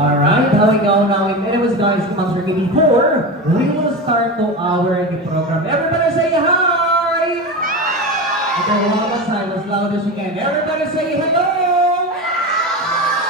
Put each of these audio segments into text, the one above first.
Alright, how we go now? Anyways guys, Master K, before we will start to our program, everybody say hi! Okay, one more time, as loud as you can. Everybody say hello!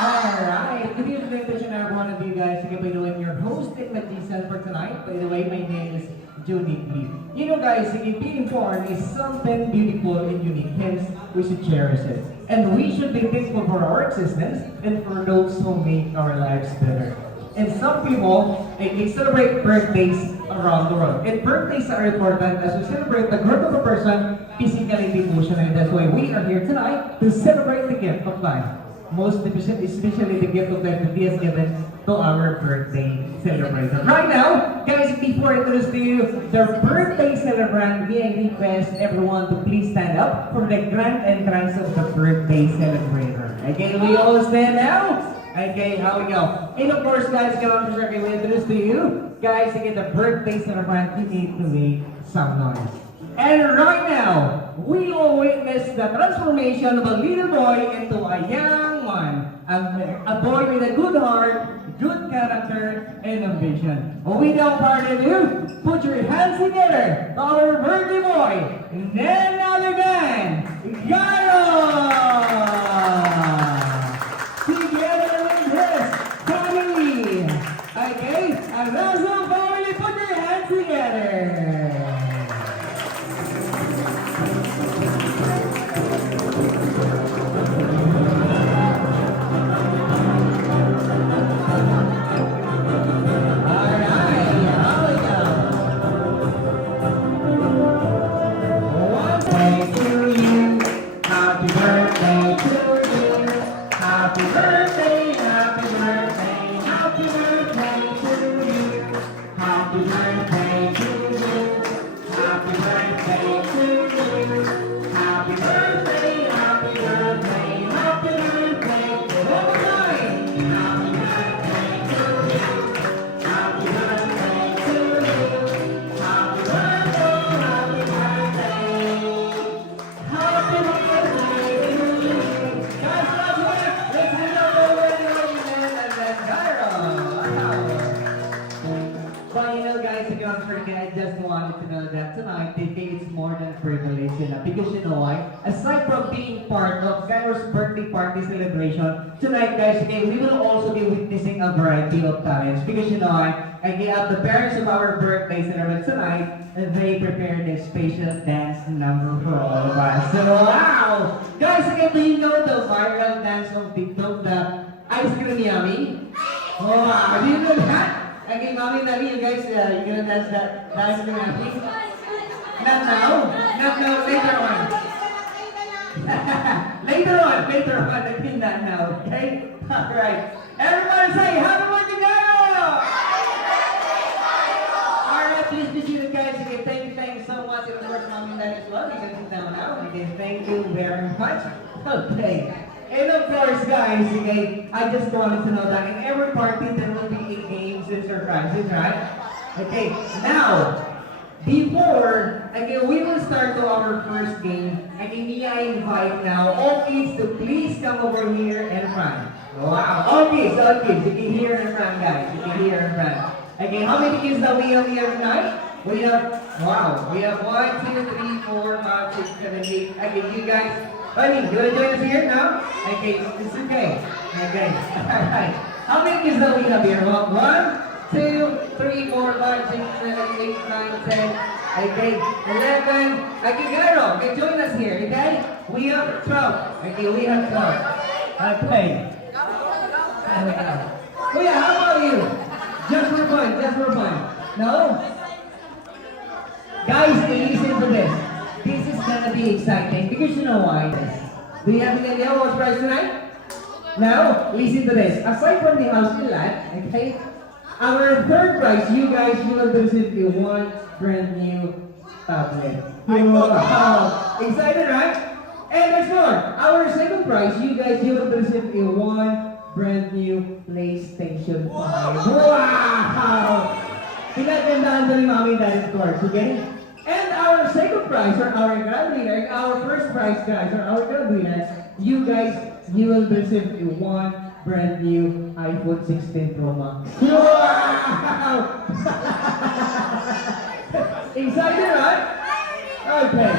Alright, good evening to each and every one of you guys. Okay, by the way, I'm your host and magician for tonight. By the way, my name is Judy Lee. You know guys, being born is something beautiful and unique, hence we should cherish it. And we should be thankful for our existence and for those who make our lives better. And some people, they celebrate birthdays around the world. And birthdays are important as we celebrate the growth of a person physically and emotionally. That's why we are here tonight to celebrate the gift of life. Most especially the gift of life that He has given to our birthday celebration. Right now, guys, before I introduce to you the birthday celebrant, may I request everyone to please stand up for the grand entrance of the birthday celebrator. Okay, we all stand now? Okay, how we go? And of course, guys, come on, Mr. K, we introduce to you, guys, again, the birthday celebrant, you need to make some noise. And right now, we will witness the transformation of a little boy into a young one. A boy with a good heart, good character, and ambition. Without further ado, put your hands together to our birthday boy, none other than Gyro! Together with his family. Okay, and also family, put your hands together. Because you know why? Aside from being part of Gyro's birthday party celebration, tonight guys, okay, we will also be witnessing a variety of talents. Because you know why? The parents of our birthday celebrant tonight, they prepared a special dance number for all of us. So wow! Guys, again, do you know the viral dance on TikTok, the Ice Cream Yummy? Wow, do you know that? Okay, Mommy, Daddy, you guys, you're gonna dance that Ice Cream Yummy? Not now, later on. later on, I think not now, okay? Alright. Everybody say, happy birthday, Gyro! Alright, please be seated, guys. Again, thank you so much. And of course, Mom and Dad as well. You can sit down now. Again, thank you very much. Okay. And of course, guys, okay, I just wanted to know that in every party there will be games and surprises, right? Okay, now, before, again, we will start to our first game. Again, may I invite now all kids to please come over here in front. Wow, all kids, you can hear in front, guys. You can hear in front. Again, how many kids that we have here tonight? We have 1, 2, 3, 4, 5, 6, 7, 8. Again, you guys, you want to join us here now? Okay, it's okay. Okay, alright. How many kids that we have here? 1, 2, 3, 4, 5, 6, 7, 8, 9, 10, okay, 11, okay, Gyro, okay, join us here, okay? We have 12, okay, we have 12, okay. Kuya, how about you? Just for fun, no? Guys, listen to this. This is gonna be exciting, because you know why? Do you have any idea what's prize tonight? Now, listen to this. Aside from the house in land, okay, our third prize, you guys, you will receive a one brand new tablet. Wow. Excited, right? And there's more. Our second prize, you guys, you will receive a one brand new PlayStation 5. Wow! Pinagandaan to ni Mommy and Daddy, of course, okay? And our second prize, or our grand winner, our first prize, guys, or our grand winner, you guys, you will receive a one brand new iPhone 16 Pro Max. Wow! Excited, right? Okay.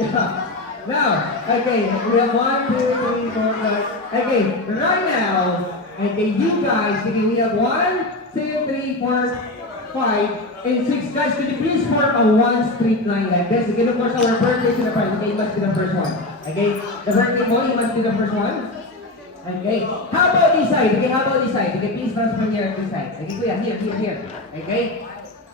Yeah. Now, okay, we have 1, 2, 3, 4, 5. Okay, right now, okay, you guys, okay, we have 1, 2, 3, 4, 5, and 6 guys. Could you please form a one straight line like this? Okay, of course, our birthday is in the front. Okay, you must be the first one. Okay, the birthday boy, you must be the first one. Okay, how about this side? Okay, how about this side? Okay, please transfer here this side. Okay, kuya, here. Okay?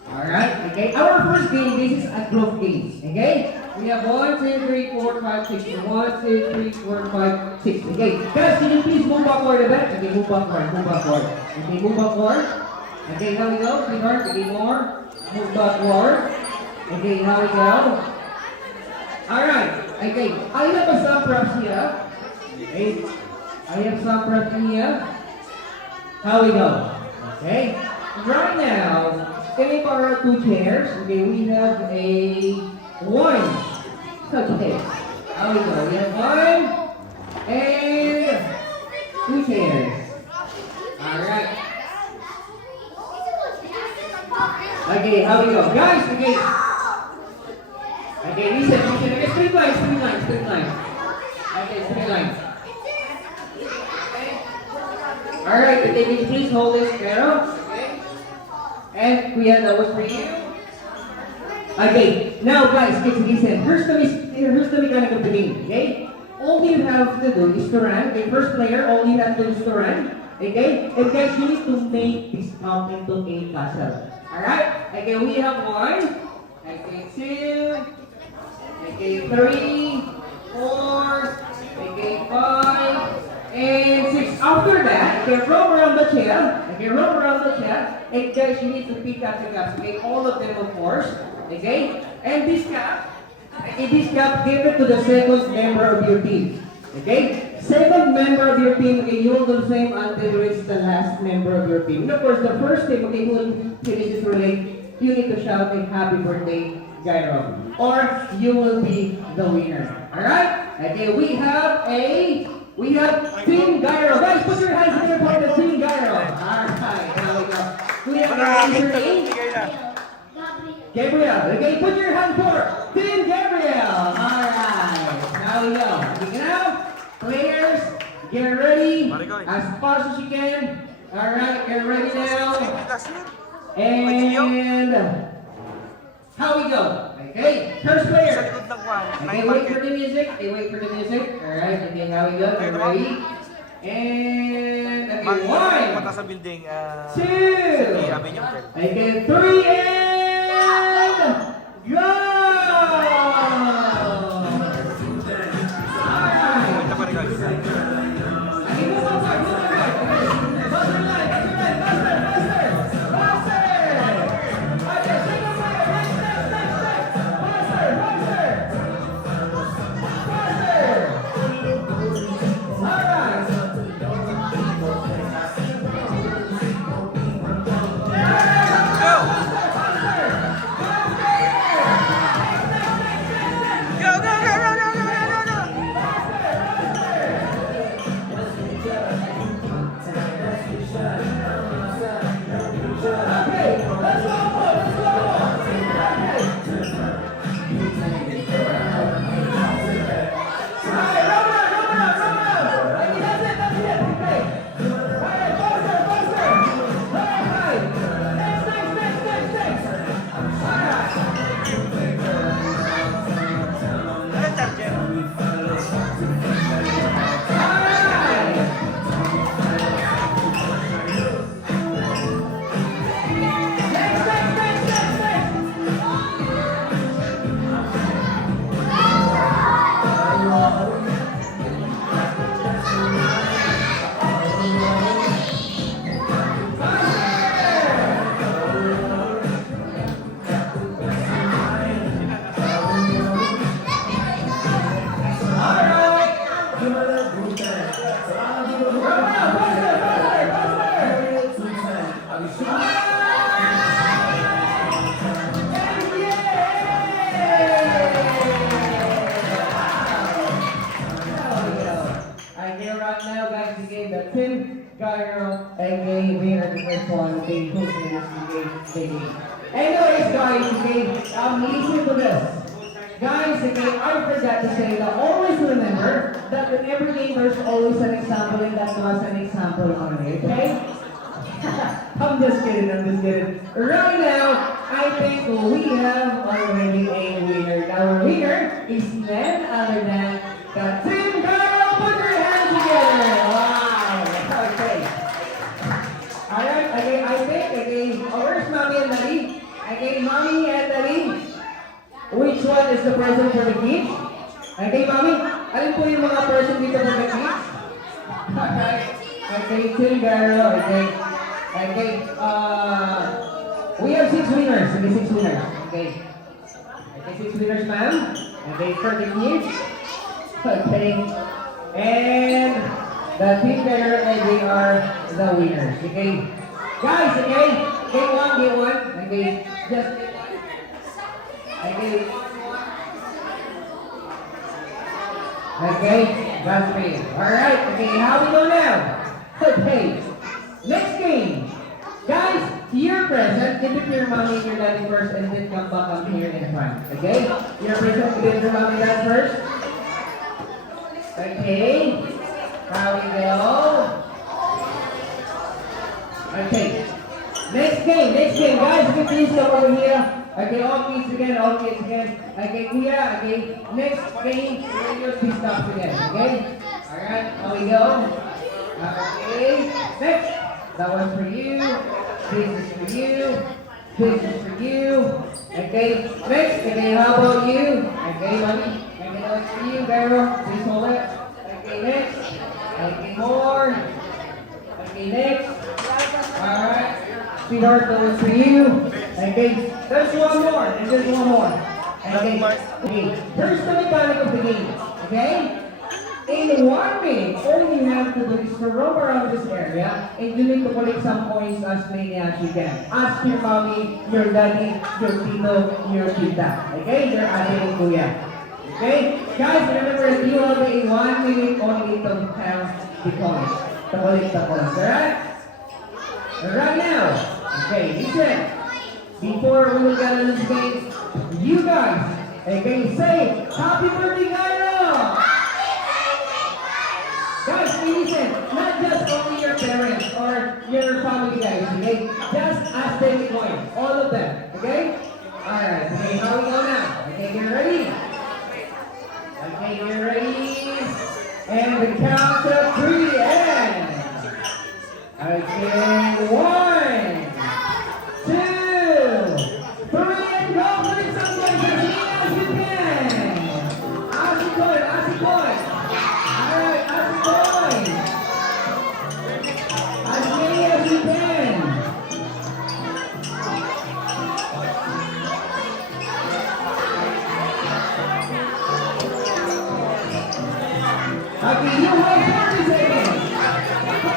Alright, okay. Our first game, this is a group game. Okay? We have 1, 2, 3, 4, 5, 6. 1, 2, 3, 4, 5, 6. Okay. Guys, can you please move backward a bit? Okay, move backward. Okay, move backward. Okay, here we go. Sweetheart, okay, more. Move backward. Okay, here we go. Alright, okay. I have some props here. Okay. I have some props here. How we go? Okay. Right now, can we borrow 2 chairs? Okay, we have a 1. Okay. How we go? We have 1 and 2 chairs. Alright. Okay, how we go? Guys, okay. Okay, listen. Okay, straight lines. Okay, straight lines. Alright, okay, can you please hold this arrow? Okay. And we have that one for you. Okay, now guys, listen. Here's the mechanic of the game, okay? All you have to do is to run. Okay, first player, all you have to do is to run. Okay? And guys, you need to make this count into a castle. Alright? Okay, we have 1. Okay, 2. Okay, 3, 4. Okay, 5. And 6. After that, okay, roll around the chair. Okay, roll around the chair. And guys, you need to pick up the cups. Okay, all of them, of course. Okay? And this cup, give it to the second member of your team. Okay? Second member of your team, okay, you will do the same until you reach the last member of your team. And of course, the first team, okay, who will finish this relay, you need to shout a happy birthday, Gyro. Or you will be the winner. Alright? Okay, we have Team Gyro. Guys, put your hands together for the Team Gyro. Alright, now we go. We have your name? Gabriel. Okay, put your hand for Team Gabriel. Alright, now we go. Okay, now, players, get ready as fast as you can. Alright, get ready now. And how we go? Okay, first player. Okay, wait for the music. Alright, okay, how we go? Get ready. And okay, 1, 2, okay, 3, and go! now, guys, again, the Team Gyro, again, we are the first one, they hosted this game. Anyways, guys, again, listen to this. Guys, again, I forgot to say that always remember that in every game there's always an example, and that was an example only, okay? I'm just kidding, I'm just kidding. Right now, I think we have already a winner. Our winner is none other than the Team Gyro. Put your hands together. Wow. Okay. Alright, okay, I think, okay, where's Mommy and Daddy? Okay, Mommy and Daddy. Which one is the person for the kids? Okay, Mommy, alin po yung mga person dito for the kids? Okay, okay, Team Gyro, okay. Okay, we have 6 winners. Okay, 6 winners. Okay. Okay, 6 winners, ma'am. Okay, for the kids. Okay. And the Team Gyro, and they are the winners. Okay. Guys, okay. Get one. Okay, just okay. Okay, that's me. Alright, okay, how we go now? Okay. Next game. Guys, you're present. Give it your mommy and your daddy first and then come back up here in front. Okay? You're present. Give it your mommy and dad first. Okay. How we go? Okay. Next game. Guys, okay, please come over here. Okay, all kids again. Okay, Kuya, okay. Next game, radio please stop again. Okay? Alright, how we go? Okay. Next. That one's for you. This is for you. This is for you. Okay. Next. Okay, how about you? Okay, mommy. Okay, that one's for you, Gyro. Please hold it. Okay, next. Okay, more. Okay, next. Alright. Sweetheart, that one's for you. Okay. There's one more. And there's one more. Okay. Okay. Here's the mechanic of the game. Okay? In 1 minute, all you have to do is to roam around this area and you need to collect some coins as many as you can. Ask your mommy, your daddy, your tito, your tita. Okay? Your ate and kuya. Okay? Guys, remember that you have a 1 minute only to count the coins. To collect the coins. Alright? Right now. Okay, listen. Before we will get into this game, you guys, okay, say, Happy birthday, Gyro! Guys, listen, not just only your parents or your family guys, okay? Just ask them the coin, all of them, okay? Alright, okay, how we go now? Okay, get ready? Okay, get ready? And the count of 3 and... Okay, 1, 2, 3, and go! Bring some coins as many as you can! Ask the coin! Alright, ask the coin! As many as you can! Okay, you have 30 seconds!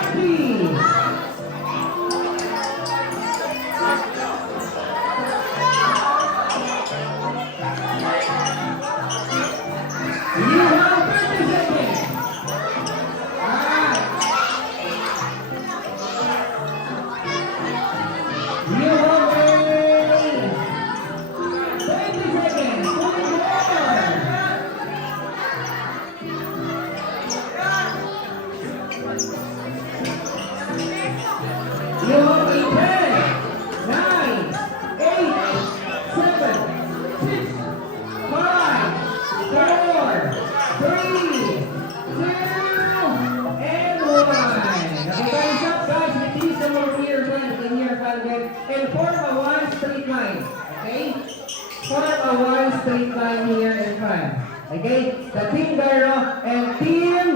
Please! You have 30 seconds! Alright! You have 20 seconds! 24! You have 10, 9, 8, 7, 6, 5, 4, 3, 2, and 1. Okay, guys, up, guys. Repeat some more here, in your again, and form a 1 straight line. Okay? Form a 1 straight line here in front. Okay? The Team Gyro and Team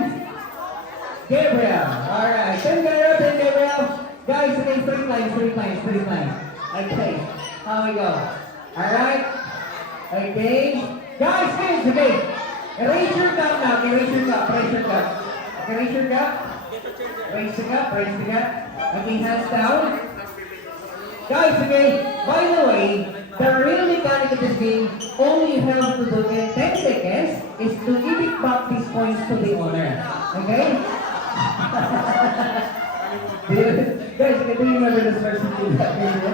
Gabriel. Alright, Team Gyro, Team Gabriel. Guys, okay, straight line. Okay, how we go? Alright? Okay? Guys, kids, okay. Raise your cup now. Okay, raise your cup. Okay, raise your cup. Raise the cup. Okay, hands down. Guys, okay, by the way, the real mechanic of this game, all you have to do in 10 seconds is to give it back these points to the owner. Okay? Guys, do you remember this first thing that video?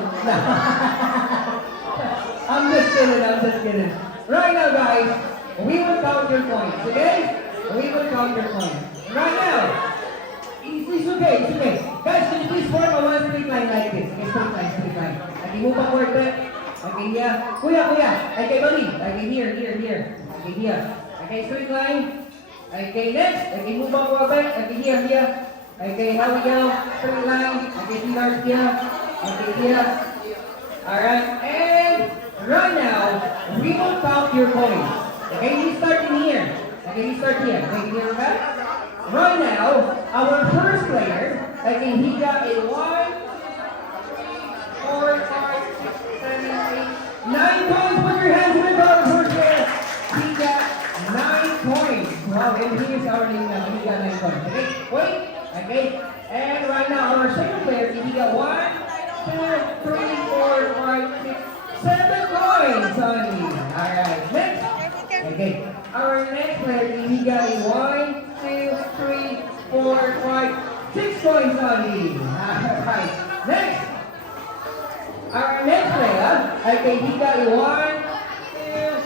I'm just kidding, I'm just kidding. Right now, guys, we will count your points, okay? We will count your points. Right now, it's okay, it's okay. Guys, can you please form a one straight line like this? Okay, straight line. Okay, move backward then. Okay, here. Kuya. Okay, buddy. Okay, here. Okay, here. Okay, straight line. Okay, next. Okay, move backward back. Okay, here. Okay, how we go? Straight line. Okay, here. Okay, here. Alright, and right now, we will count your points. Okay, you start in here. Okay, you start here. Okay, here back. Right now, our first player, okay, he got a 1, 4, 5, 6, 7, 8, 9 points. Put your hands in the bar, first player. He got 9 points. Wow, and he is our name now. He got 9 points. Okay, wait. Okay, and right now, our second player, he got 1, 2, 3, 4, 5, 6, 7 points only. Alright, next. Okay, our next player, he got a 1, 2, 3, 4, 5, 6 points only. Alright, next. Our next player, okay, he got a 1, 2,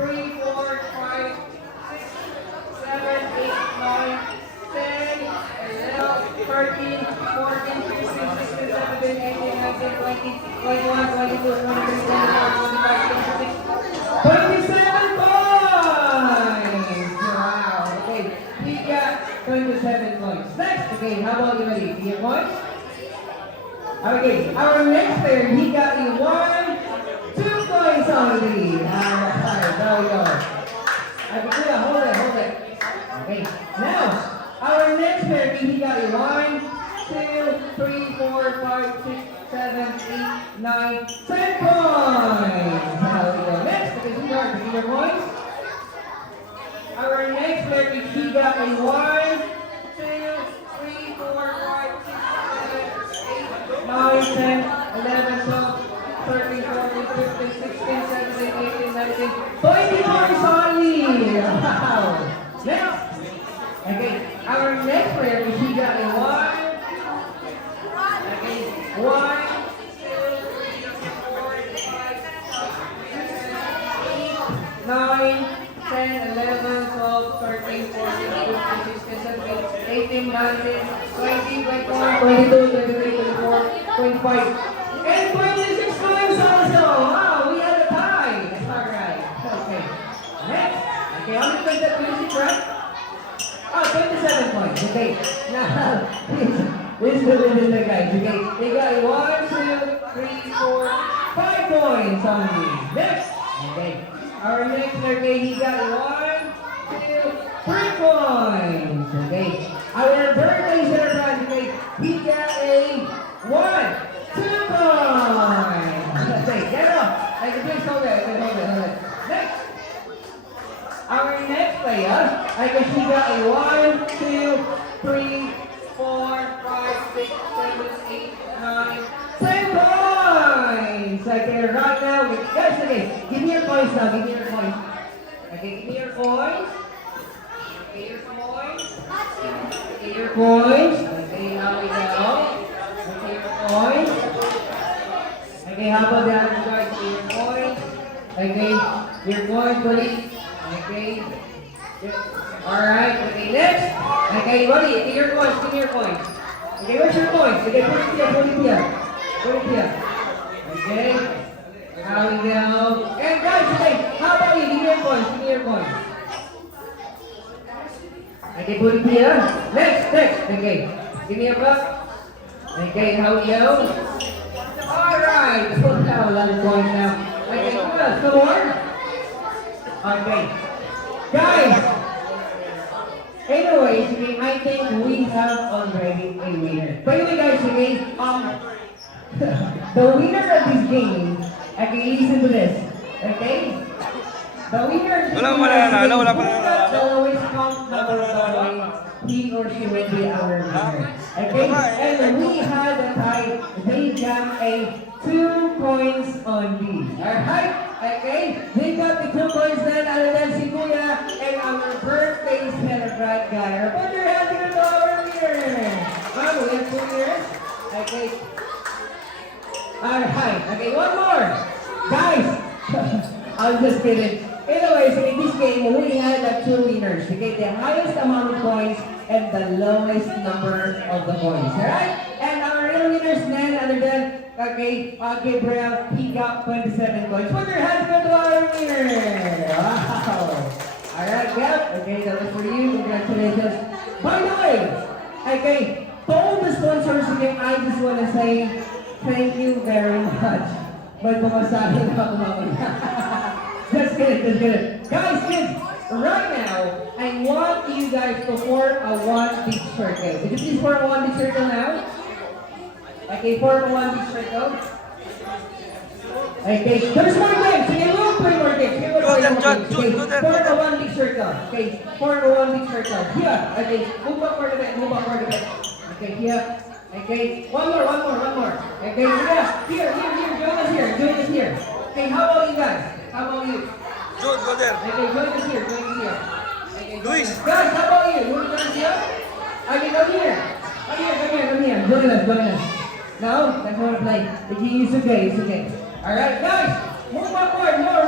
3, 4, 5, 6, 7, 8, 9, 10, 11, 13, 14, 15, 16, 17, 18, 19, 20, 21, 22, 23, 24, 25, 26, 27 points! Wow, okay. He got 27 points. Next, okay, how about you, buddy? Do you have points? Okay, our next player, he got a 1, 2 points only. Alright, there we go. Okay, hold it. Okay, now, our next player, he got a 1, 2, 3, 4, 5, 6, 7, 8, 9, 10 points. There we go. Next, okay, sweetheart, do you have points? Our next player, he got a 1, 2, 3, 4, 5, 6, 7, 8, 9, 10, 11, 12, 13, 14, 15, 16, 17, 18, 19, 20 points only! Wow! Next! Okay, our next player, he got a 1, okay, 1, 2, 3, 4, 5, 6, 7, 8, 9, 10, 11, 12, 13, 14, 15, 16, 17, 18, 19, 20, 21, 22, 23, 24, 25, and 26 points also! Wow, we had a tie! That's alright. Okay. Next. Okay, how many points that 26, right? Oh, 27 points. Okay. Now, this is the guys. Okay. They got 1, 2, 3, 4, 5 points only. Next. Okay. Our next player, he got 1, 2, 3 points. Okay. Our birthday celebrant, okay, he got a 1, 2 points. Okay, get up. Like, please hold it. Next. Our next player, I guess he got a 1, 2, 3, 4, 5, 6, 7, 8, 9, 10 points! Okay, right now, guys, okay, give me your points now, give me your points. Okay, give me your points. Okay, your points. Okay, your points. Okay, now we go. Okay, your points. Okay, how about the other guys? Okay, your points. Okay, your points, buddy. Okay. Alright, okay, next. Okay, buddy, give me your points, give me your points. Okay, where's your points? Okay, put it here. Okay. How we go. And guys, okay, how about you? Give me your points. Okay, put it here. Next. Okay, give me a buck. Okay, how we go. Alright, so now, a lot of points now. Okay, come more. Okay. Guys, anyways, okay, I think we have already a winner. By the way, guys, okay, the winner of this game, okay, listen to this, okay? The winner of this game, the lowest count number of points, he or she will be our winner. Okay? And we had a tie, they got a 2 points only. Alright? Okay? They got the 2 points then, other than si Kuya and our birthday celebrant guy. Put your hands together for our winner! Okay. Alright. Okay, one more. Guys, I'm just kidding. Anyways, in this game, we had two winners. Okay, the highest amount of points and the lowest number of the points. Alright? And our real winners, none other than, okay, Gabriel, he got 27 points. Put your hands up to our winner! Wow! Alright, Gab, okay, that was for you. Congratulations. By the way, okay, to all the sponsors again, I just want to say thank you very much. May pumasahin ako mamaya. Just kidding. Guys, kids, right now, I want you guys to form a one big circle. Could you please form a one big circle now? Okay, form a one big circle. Okay, there's more games. Sige, we'll play more games. Okay, form a one big circle. Okay, form a one big circle. Here, okay, move backward a bit. Okay, here. Okay, one more. Okay, here. Join us here. Okay, how about you guys? How about you? Jude, go there. Okay, join us here. Okay, Luis. Guys, how about you? You want to join us here? Okay, come here. Join us. Now, let's want to play. It's okay. Alright, guys, move backward. More.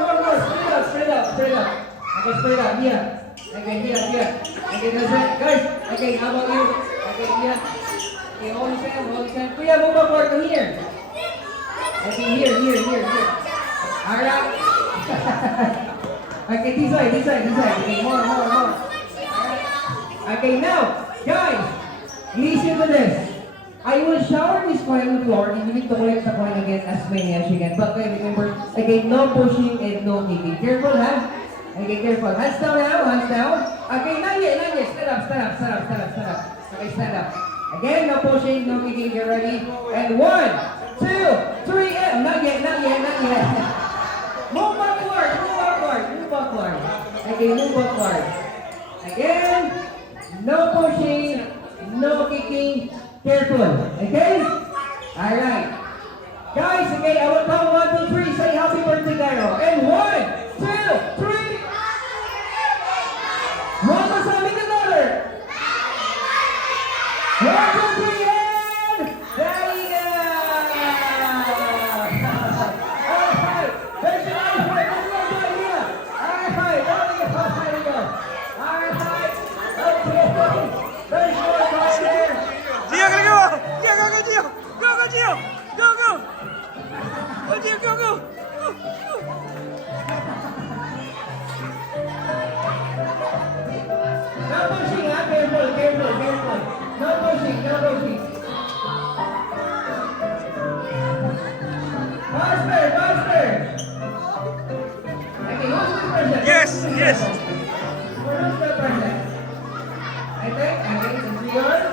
Spread out. Okay, spread out. Here. Okay, that's it. Guys, okay, how about you? Okay, here. Okay, hold his hand. Kuya, move backward to here. Okay, here. Alright. Okay, this side. Okay, more. Alright. Okay, now, guys, listen to this. I will shower this coin on the floor and you need to collect the coin again as many as you can. But remember, again, no pushing and no kicking. Careful, ha? Okay, careful. Hands down now, Okay, not yet. Stand up. Okay, stand up. Again, no pushing, no kicking. Get ready. And 1, 2, 3, and not yet. Move backward. Okay, move backward. Again, no pushing, no kicking. Careful, okay? Alright. Guys, okay, I will count 1, 2, 3. Say happy birthday, Daryl. And 1, 2, 3. One more time, make another. 1, 2, 3, and there you go. Alright, there's your idea. Alright, there we go. Alright, okay. There's your card there. Gio, go. No pushing, ha? Careful. No pushing. Faster. Okay, who's the person? Yes. Who's the person? I think it's yours.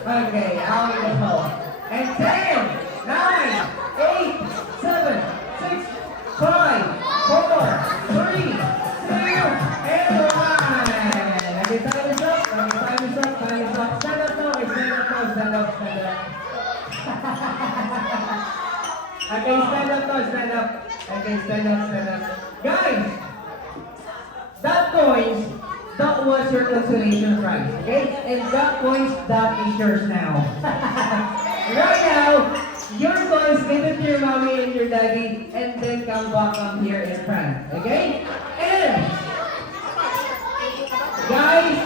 Okay, out of the hole. And 10, 9, 8, 7, 6, 5, 4, 3, 2, and 1. Okay, time is up. Stand up now. Okay, stand up. Guys, that was your consolation prize, okay? And that coins, that is yours now. Right now, your coins, give it to your mommy and your daddy, and then come here in front, okay? And, guys,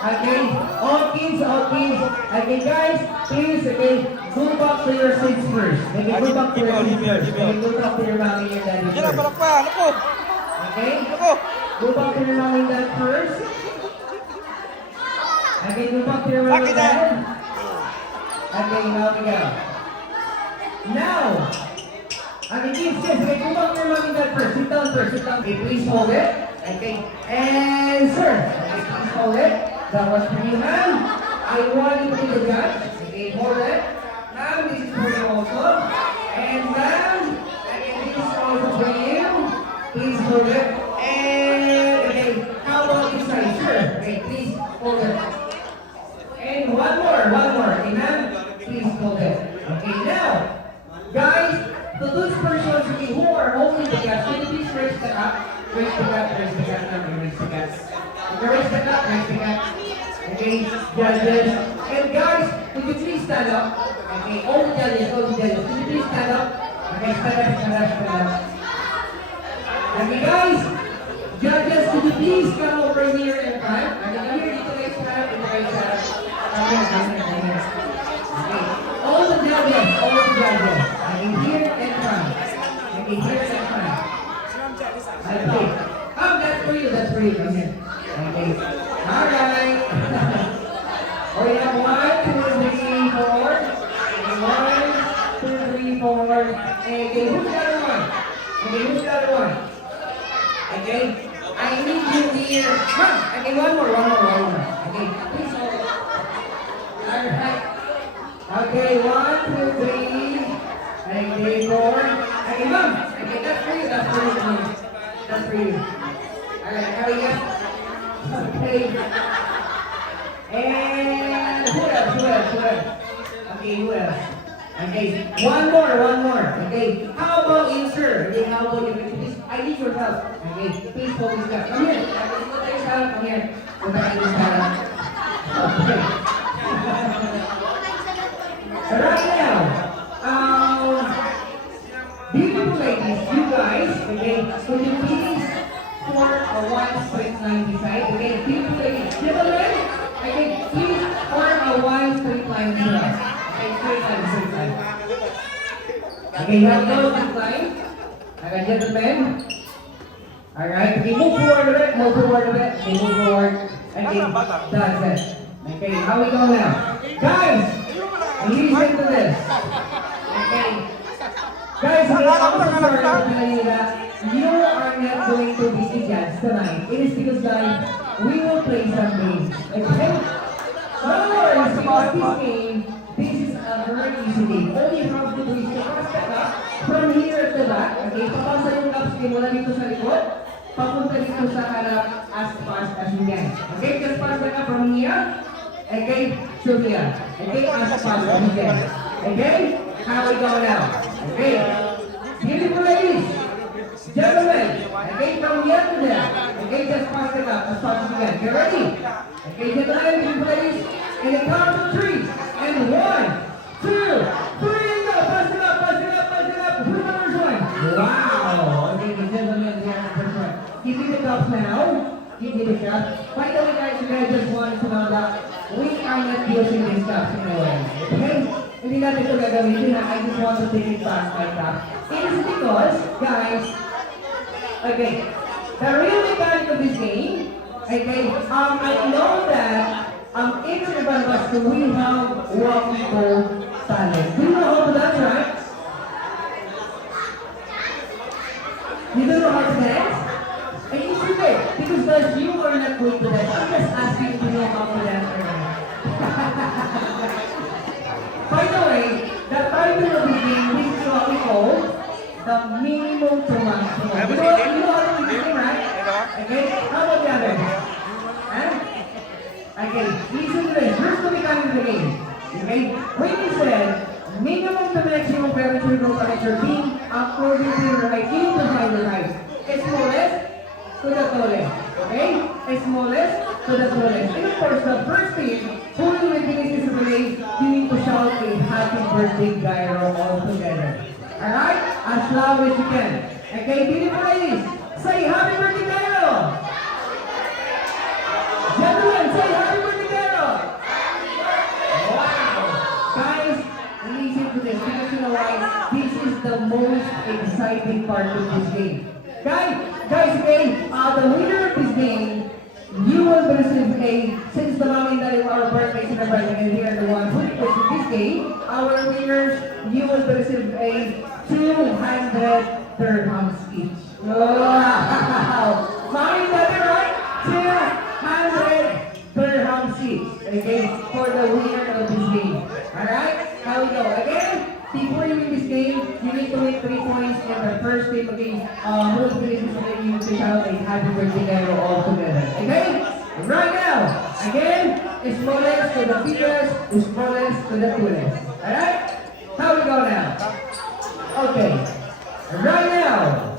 okay, all kids, okay, guys, please, okay, go back to your seats first. Okay, go back to your seats first. Okay, go back to your mommy and your daddy first. Okay? Go back to your mom and dad first. Okay, go back to your mom and dad. Okay, now we go. Now, okay, kids, okay, go back to your mom and dad first. Sit down. Okay, please hold it. Okay, and sir, okay, please hold it. That was for you, ma'am. I want you to be the judge. Okay, hold it. Now, this is for you also. And ma'am, okay, this is also for you. Please hold it. How about this side? Sure. Okay, please hold it. And one more. Amen? Please hold it. Okay, now, guys, to those persons who are holding the cups, can you please raise the cup? Raise the cup. Okay, raise the cup. Okay, judges. And guys, could you please stand up? Okay, all the judges, could you please stand up? Okay, stand up. Okay, guys, judges, could you please come over here and front? Okay, come here, dito guys, stand up, come here. Okay, all the judges. Okay, here and front. Okay, here and front. Okay. That's for you, come here. Okay. Alright. Oh, we have 1, 2, 3, 4. Okay, 1, 2, 3, 4. Okay, who's the other one? Okay, I need you here. Come. Okay, one more. Okay, please hold it. Alright. Okay, 1, 2, 3. Okay, 4. Okay, mom. Okay, that's for you. Alright, how are you? Okay. And who else? Okay, who else? Okay, one more. Okay, how about you, sir? Okay, how about you? Please, I need your help. Okay, please hold this up. Come here. Come here. Go back to this help. Okay. Right now, beautiful ladies, you guys, okay, could you please form a one straight line beside? Okay, beautiful ladies, gentlemen, okay, please form a one straight line beside. Okay, straight line. Okay, you have no straight line. Okay, gentlemen. Alright, okay, move forward a bit. Okay, move forward. Okay, that's it. Okay, how we go now? Guys, listen to this. Okay. Guys, I'm also sorry to tell you that you are not going to be the judge tonight. It is because, guys, we will play some games. Okay? No worries, because this game, this is a very easy game. All you have to do is just step up from here at the back. Okay? Papasa yung cups game mula dito sa likod. Papunta dito sa harap as fast as you can. Okay? Just pass the cup from here. Okay? So here. Okay? As fast as you can. Okay? How we go now? Okay. Beautiful ladies. Gentlemen. Okay, from here to there. Okay, just pass it up as fast as you can. You ready? Okay, gentlemen, beautiful ladies. In the count of 3. And 1, 2, 3, go. Pass it up. Who's the first one? Wow. Okay, gentlemen, we are the first one. Give me the cups now. Give me the cups. By the way, guys, you guys just wanted to know that we are not using these cups in a way. Okay? Hindi natin ito gagamitin na I just want to take it back like that. It is because, guys, okay, the real mechanic of this game, okay, I know that each and every one of us, we have what we call talent. Do you know how to dance, right? You don't know how to dance? And you should be, because guys, you are not going to dance. I'm just asking if you know how to dance or not. By the way, the title of the game, this is what we call the minimum to maximum. You know how to do this game, right? Okay, how about the other? Huh? Okay, listen to this. Here's the mechanic of the game. Okay, when you said minimum to maximum parameter group parameter being according to your right into the right. Smallest to the tallest. Okay? Smallest to the tallest. And of course, the first thing, who will finish this relay, you need to shout a happy birthday gyro all together. Alright? As loud as you can. Okay, beautiful ladies, say happy birthday gyro! Gentlemen, say happy birthday gyro! Wow! Guys, listen to this because you know why? This is the most exciting part of this game. Guys, okay, the winner of this game, you will receive since the moment that our birthday celebration and we are the ones who requested this game, our winners, you will receive a 200 dirhams each. Wow! Mommy and daddy, right? 200 dirhams each. Okay, for the winner of this game. Alright? How we go? Again? Before you win this game, you need to win 3 points in the first game. Okay, who is winning this game? You need to shout a happy birthday gyro all together. Okay? Right now, again, smallest to the biggest, smallest to the coolest. Alright? How we go now? Okay. Right now,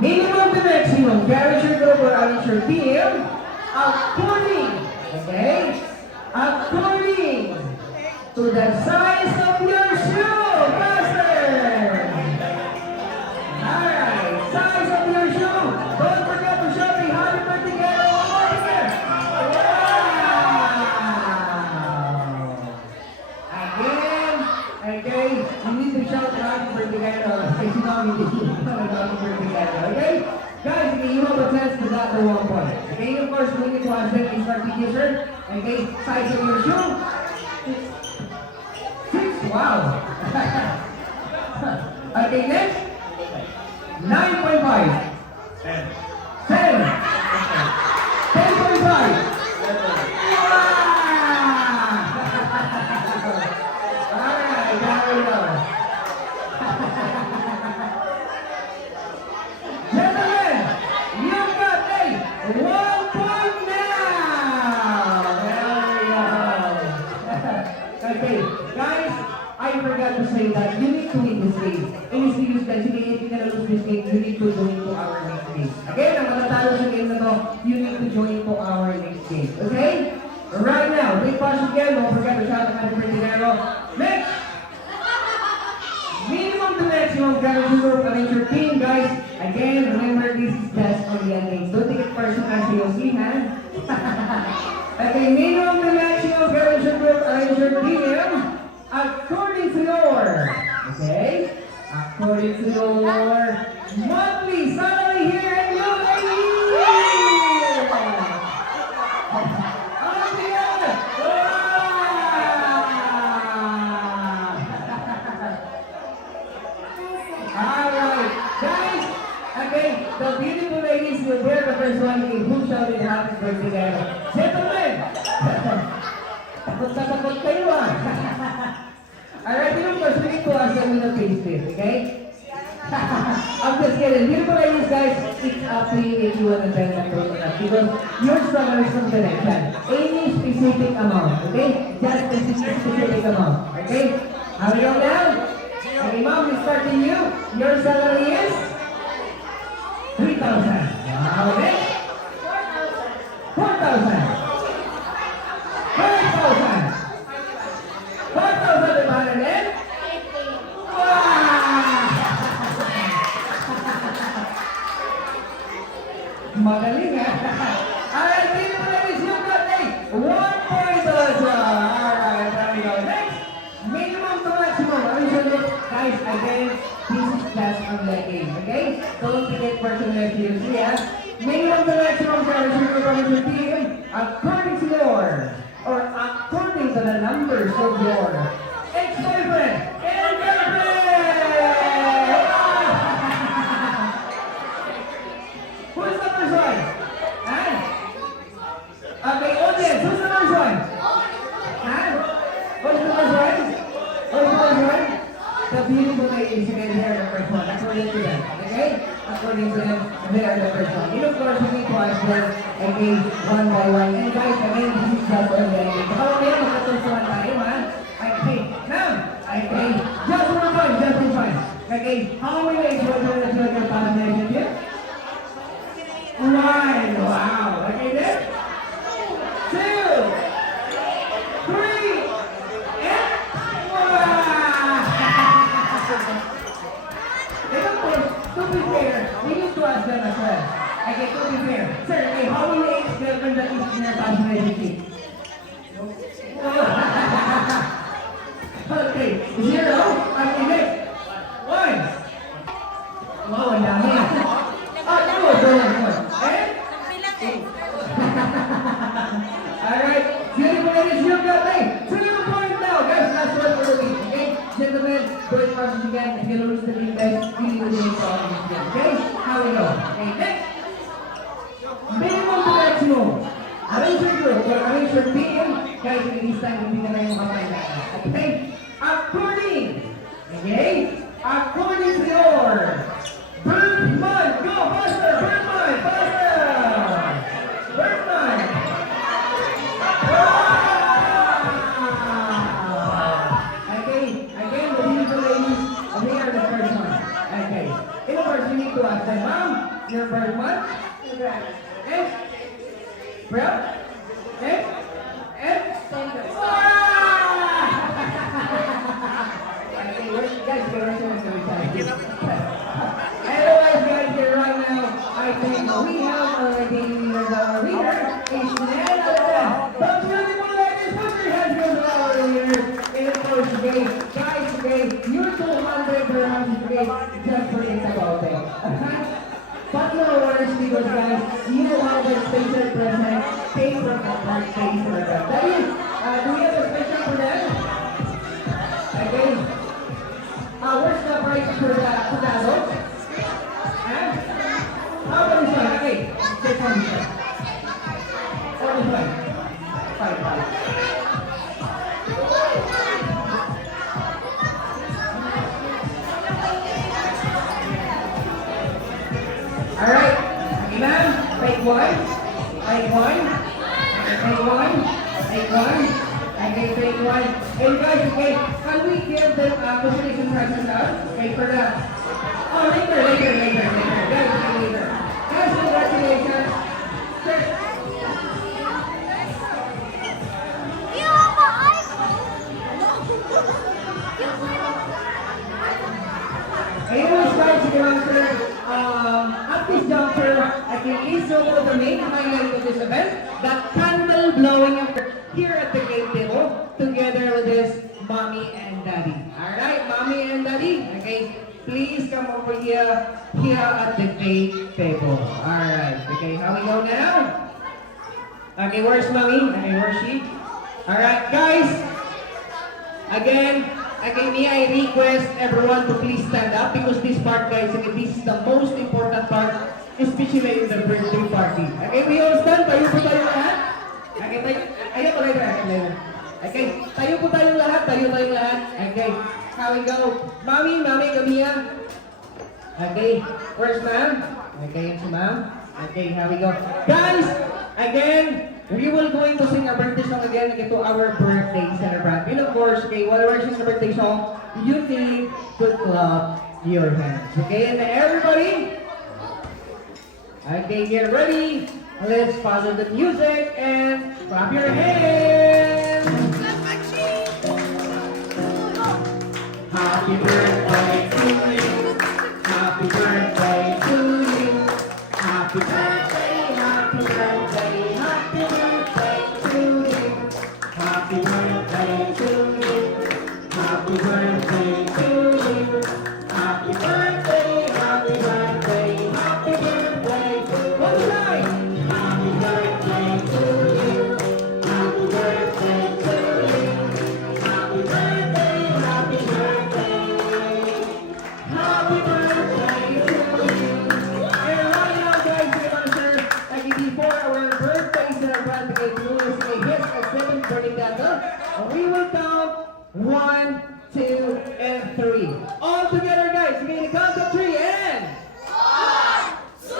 minimum to maximum, carriage your group or arrange your team, according, okay? According to the size of your shoe, faster! Alright, size of your shoe. Don't forget to show me happy birthday girl over here. Wow! Again, okay, you need to shout happy birthday girl. Kasi namin hindi happy birthday girl, okay? Guys, okay, you have a chance to get the 1 point. Okay, of course, we need to ask them is start user. Okay, size of your shoe. 6. Wow. Okay, next. 9.5. 10. 10.5. Alright, there we go. Gentlemen, you've got a 1 point now. There we go. Okay, guys, I forgot to say that you need to win this game. In this video, guys, if you're gonna lose this game, you need to join to our next game. Again, ang matatalo sa game na to, you need to join to our next game. Okay? Right now, big push again. Don't forget to shout out happy birthday, Nero. Next! Minimum to maximum guarantee group arrange your team, guys. Again, remember this is just only a game. Don't take it personal, so you'll see, ha? Okay, minimum to maximum guarantee group arrange your team according to your, okay? According to your monthly salary here in UAE! Alright, guys, okay, the beautiful ladies will wear the first one in who shall be happy birthday together. Gentlemen! Takot na takot kayo ah! Alright, you know, first we need to ask them with a face test, okay? I'm just kidding. Beautiful ladies, guys, it's up to you if you want to tell them or not. Because your struggle is from connection. Any specific amount, okay? Just a specific amount, okay? How we go now? Okay, mom, we start with you. Your salary is 3,000. Wow, next. 4,000. 5,000. 4,500 and? Magaling ha? Alright, beautiful ladies, you've got a 1 point also. Alright, there we go. Next, minimum to maximum. Guys, again, this is just on the game, okay? Don't forget personal FTC, ha? Minimum to maximum guarantee group of your team according to your, or according to the numbers of your ex-boyfriend and girlfriend! Who's the first one? Huh? Okay, audience, who's the first one? Huh? Who's the first one? Who's the first one? The beautiful ladies, you guys are the first one, according to them, okay? According to them, they are the first one. You of course, you need to ask them, okay, one by one. And guys, again, this is just on the game. Baka mamaya magkatusuan tayo, ha? Okay, now, okay, just for fun, just for fun. Okay, how many ladies were there that you're past relationship? 1, wow. Okay, then? 2, 3, and 1! And of course, to be fair, we need to ask them as well. Okay, to be fair. Sir, okay, how many ex-girlfriend that is in your past relationship? Okay, 0. Okay, next. 1. Wow, ang dami. Good. And? Alright, beautiful ladies, you've got a 2 point now. Guys, last one for the week, okay? Gentlemen, go ahead and again. If you lose the lead, guys, you need to make all of this game, okay? How we go? Okay, next. Minimum to maximum. Arrange your group or arrange your team. Guys, this time, hindi na kayo makapagay. Okay? According, okay? According to your birth month. Go, faster, birth month, faster. Birth month. Okay, again, the beautiful ladies, they are the first one. Okay. In the first, you need to ask them, Mom, your birth month? And? Bro? And? And? special present came from a birthday celebrant. Daddy, do we have a special for them? Okay. Where's the prize for the adults? Huh? How about this one? Okay, this one. Or this one? Five. Alright, okay ma'am, take one, take one, take one, take one, okay, take one. Hey guys, okay, can we give them consolation prizes out? Okay, for that. Oh, later, guys, later. Guys, congratulations. Sir. Anyways, guys, if you want to, at this juncture, I can please show you the main highlight of this event, the candle blowing here at the gate table, together with this mommy and daddy. Alright, mommy and daddy, okay, please come over here at the gate table. Alright, okay, how we go now? Okay, where's mommy? Okay, where's she? Alright, guys, again, may I request everyone to please stand up because this part, guys, okay, this is the most important part, especially in the birthday party. Okay, we all stand. Tayo po tayo lahat. Okay, tayo po tayo. Okay, tayo po tayong lahat. Okay, how we go? Mommy, Camilla. Okay, where's ma'am? Okay, it's ma'am. Okay, how we go? Guys, again, we will going to sing a birthday song again to our birthday celebrant. And of course, okay, while we're singing the birthday song, you need to clap your hands. Okay, and everybody, okay, get ready. Let's follow the music and clap your hands. Happy birthday to you. Happy birthday to you. Happy birthday, happy birthday, happy birthday to you. Happy birthday to you. Happy birthday to you. Happy birthday, happy birthday, happy birthday to you. One time. Happy birthday to you. Happy birthday to you. Happy birthday, happy birthday. Happy birthday to you. And right now, guys, we want to share like before our birthday celebrant is Louis a hit a seventh burning candle. We will count 1, 2, and 3. All together, guys. We can count to 3 and 1, 2,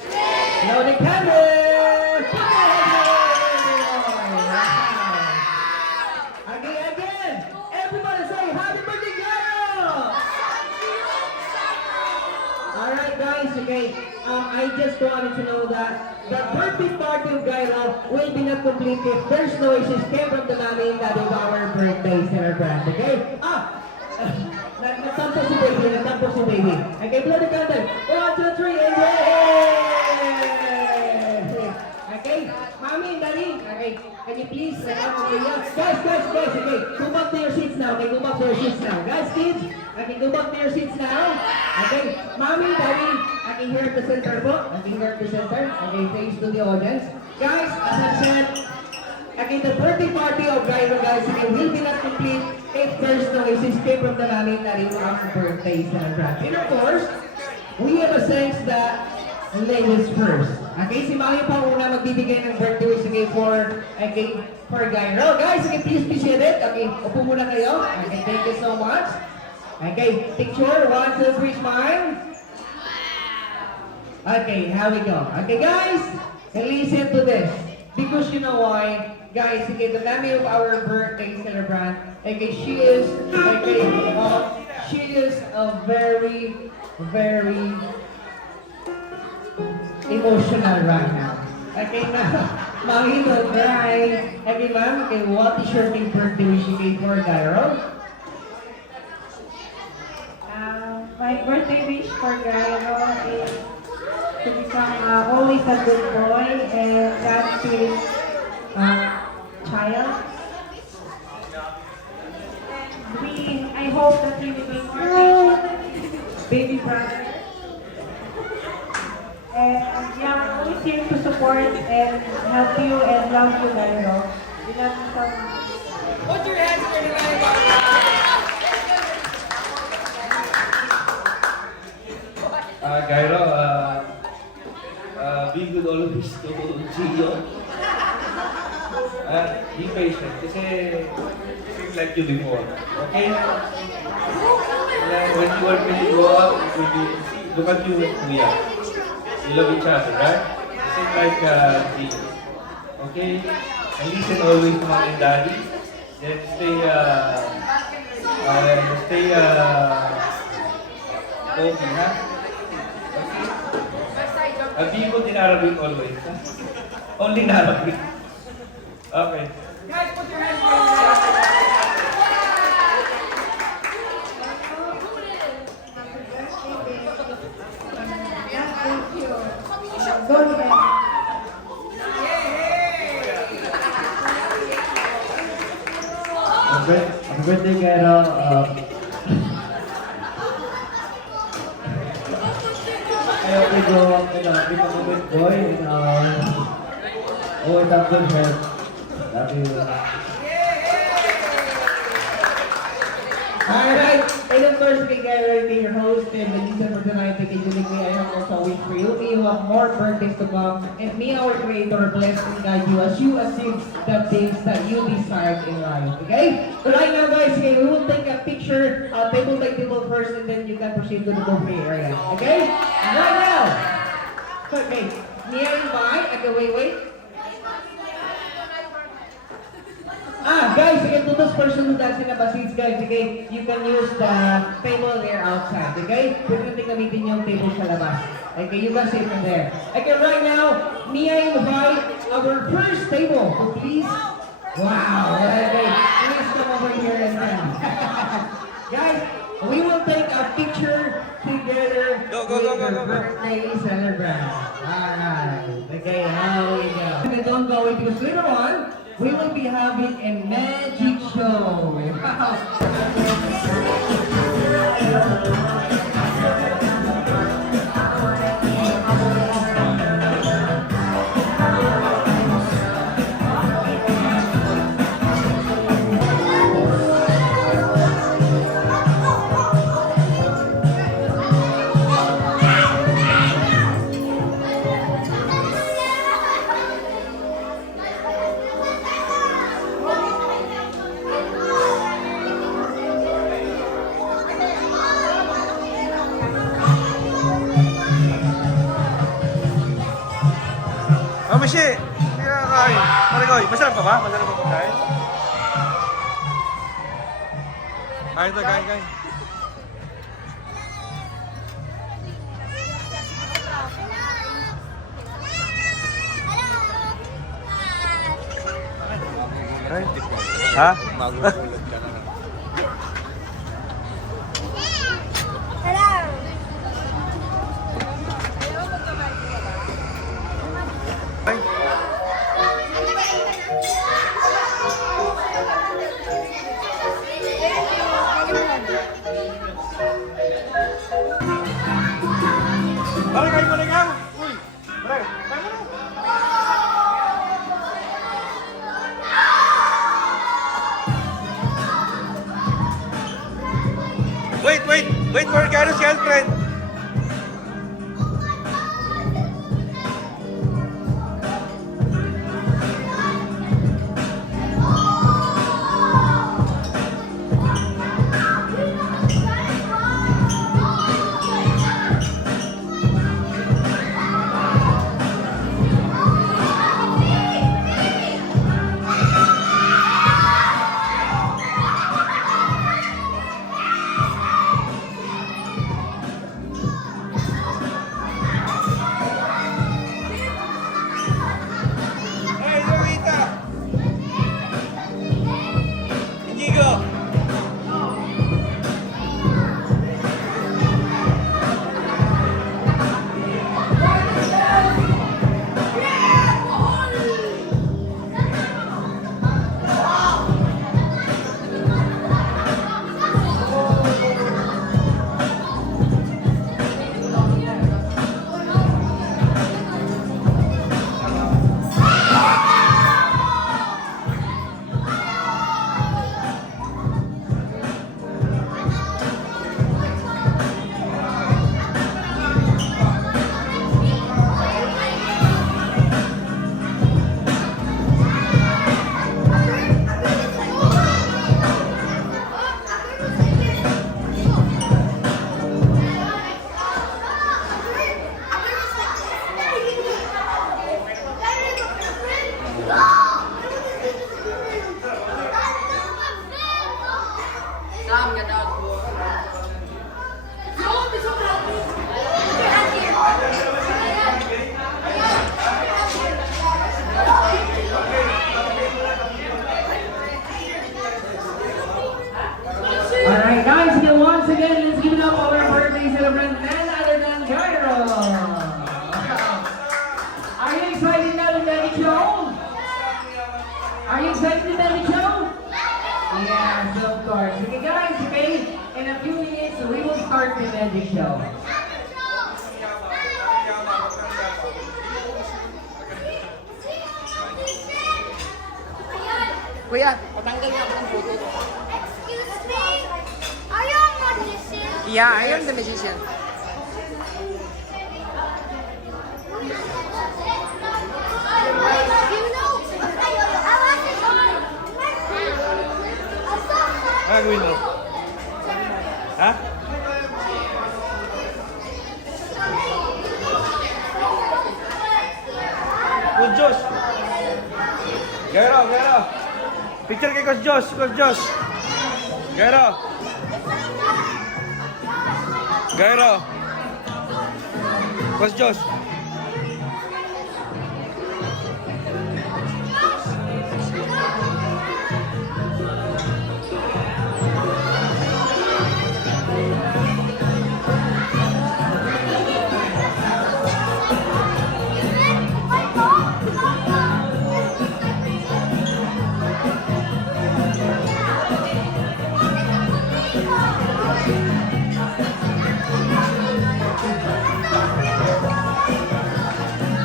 3. Now the candle. Again. Everybody say happy birthday, girl. Alright guys, okay, I just wanted to know that the birthday party of Gyro will be not complete if there's no wishes came from the mommy that is our birthday celebrant, okay? Natampo si baby. Okay, blow the candle. 1, 2, 3, and yay! Okay, mommy and daddy, okay, can you please, guys, okay, go back to your seats now, Guys, kids, okay, go back to your seats now. Okay, mommy, daddy, okay, here at the center po. Okay, face to the audience. Guys, as I said, okay, the birthday party of Gyro, guys, okay, will be not complete if there's no escape from the mommy and daddy on the birthday celebrant. And of course, we have a sense that ladies first. Okay, si Mami pa una magbibigay ng birthday wish for Gyro. Guys, okay, please be seated. Okay, upo muna kayo. Okay, thank you so much. Okay, picture, 1, 2, 3, smile. Okay, how we go? Okay, guys, listen to this. Because you know why? Guys, okay, the mommy of our birthday celebrant, okay, she is a very, very emotional right now. Okay, now, mommy, don't cry. Okay, ma'am, okay, what is your birthday wish for Gyro? My birthday wish for Gyro is to become always a good boy and God-fearing child. And I hope that he will be more patient with his baby brother. And yeah, I'm always here to support and help you and love you, Gairo. We love you so much. Put your hands for the live. Gairo, be good always to Gio. Be patient kasi seems like you before. Okay? When you grow up, look at you and Kuya. You love each other, right? Seems like Gio. Okay? And listen always to mom and daddy. Then stay okay, ha? Be good in Arabic always, ha? Only in Arabic. Okay. Guys, put your hands for the live. Thank you. Go ahead. Happy birthday, Gairo. I hope you grow up, become a good boy, and always have good health. Love you. Alright, and of course, kay Gairo, kay your host, and the reason for tonight, kay Julie, I have also a wish for you. May you have more birthdays to come, and may our Creator bless and guide you as you achieve the things that you desire in life, okay? So right now, guys, okay, we will take a picture, table by table first, and then you can proceed to the buffet area, okay? Right now! Okay, may I invite, okay, wait. Guys, again, to those person who doesn't have a seats, guys, okay, you can use the table there outside, okay? Pwede natin gamitin yung table sa labas. Okay, you can sit in there. Okay, right now, may I invite our first table to please. Wow, okay, please come over here and then. Guys, we will take a picture together with your birthday celebrant. Alright, okay, now we go. And don't go into the later on. We will be having a magic show. Mamishi! Kaya kain. Marigoy, masarap pa ba? Masarap pa pagkain? Kain tayo, kain. Kain. Ha? Magulog ka na. Tara, kain mo na nga! Uy! Tara, kain mo na! Wait for Garo's girlfriend! start the magic show. Kuya, patanggal niya ako ng photo. Excuse me? Are you a magician? Yeah, I am the magician. You know, I want to go. Ano gawin mo? Ha? Good Josh! Gero, Gero! Picture kay Coach Josh, Coach Josh! Gero! Gero! Coach Josh!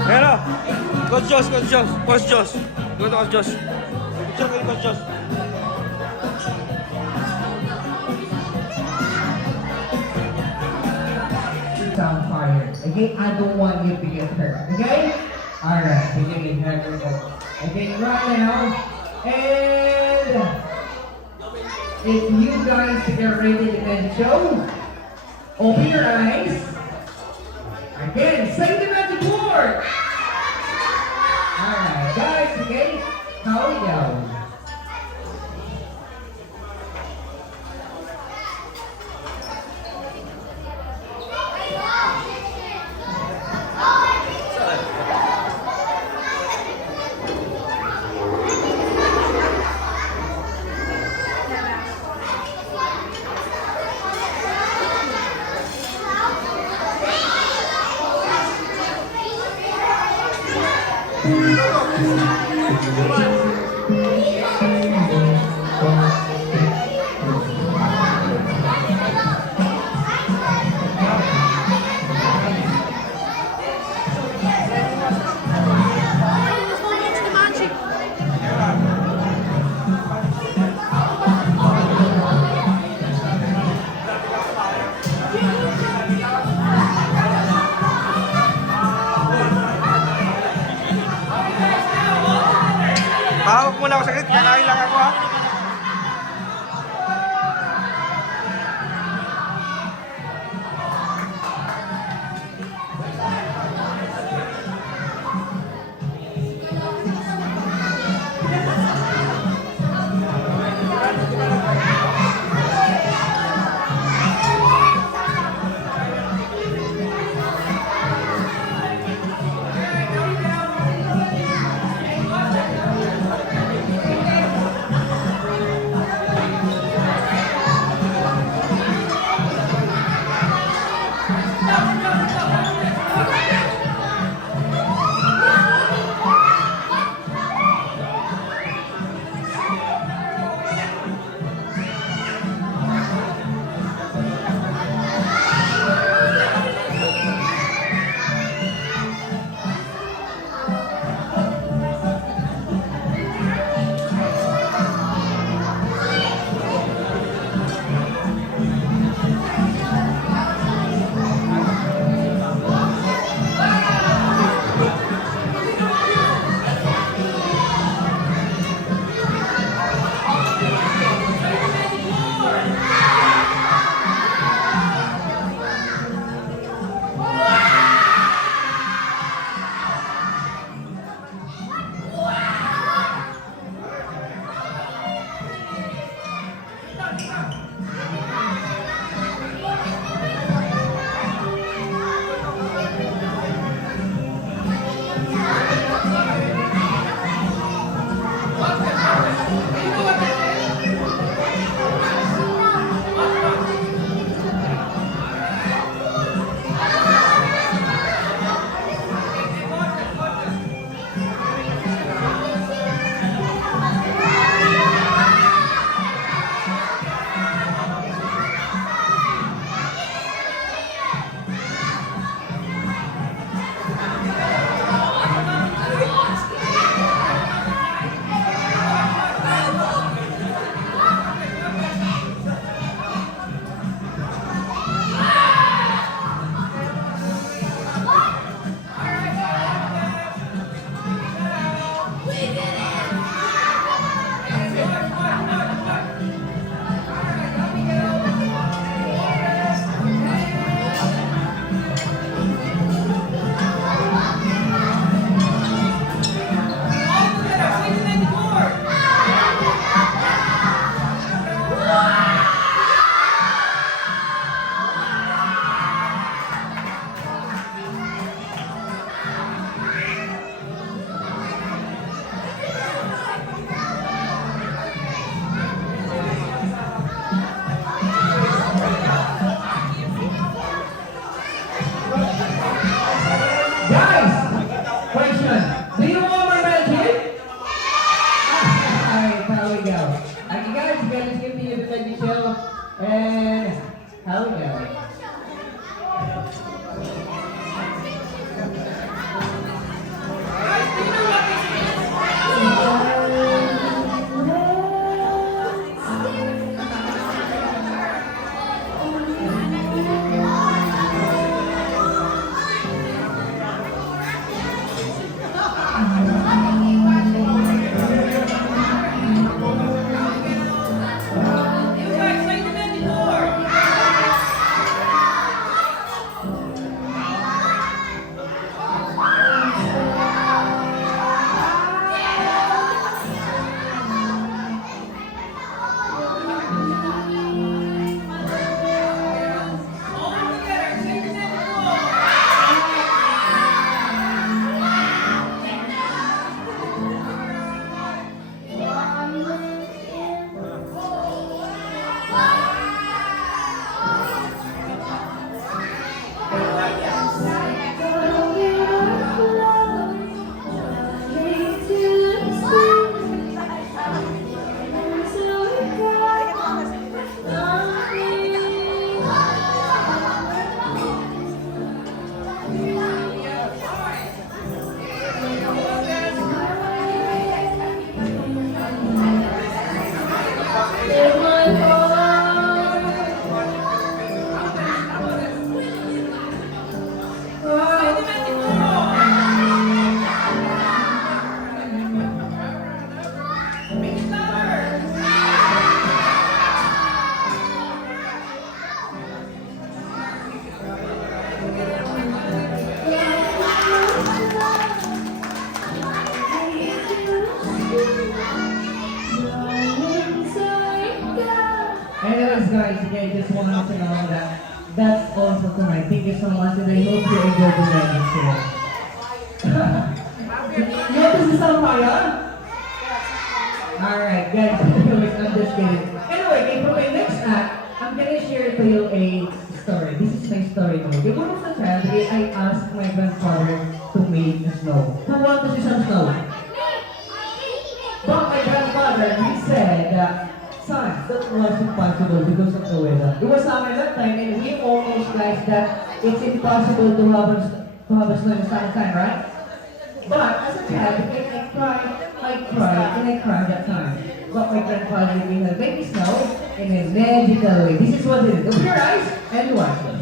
Gero! Coach Josh, Coach Josh, Coach Josh! Go to Coach Josh! Picture kay Coach Josh! Sound fire. Okay, I don't want you to get hurt. Okay? Alright, beginning here we go. Okay, right now. And if you guys get ready to end show, open your eyes. Again, say the magic word. Alright, guys, okay? How we go? guys, let's continue the Maggie Show. And hell yeah. Anyways, guys, again, just wanted to know that that's all for tonight. Thank you so much, and I hope you enjoyed the Maggie Show. You want to see some fire? Alright, guys, anyways, I'm just kidding. Anyway, for my next act, I'm gonna share to you a story. This is my story now. The one of the child, I asked my grandfather to make the snow. Who want to see some snow? But my grandfather, he said that, son, that was impossible because of the weather. It was summer that time, and we almost realized that it's impossible to have a snow in the summertime, right? But as a child, I cried that time. But my grandfather gave me a baby snow in a magical way. This is what it is. Open your eyes and watch it.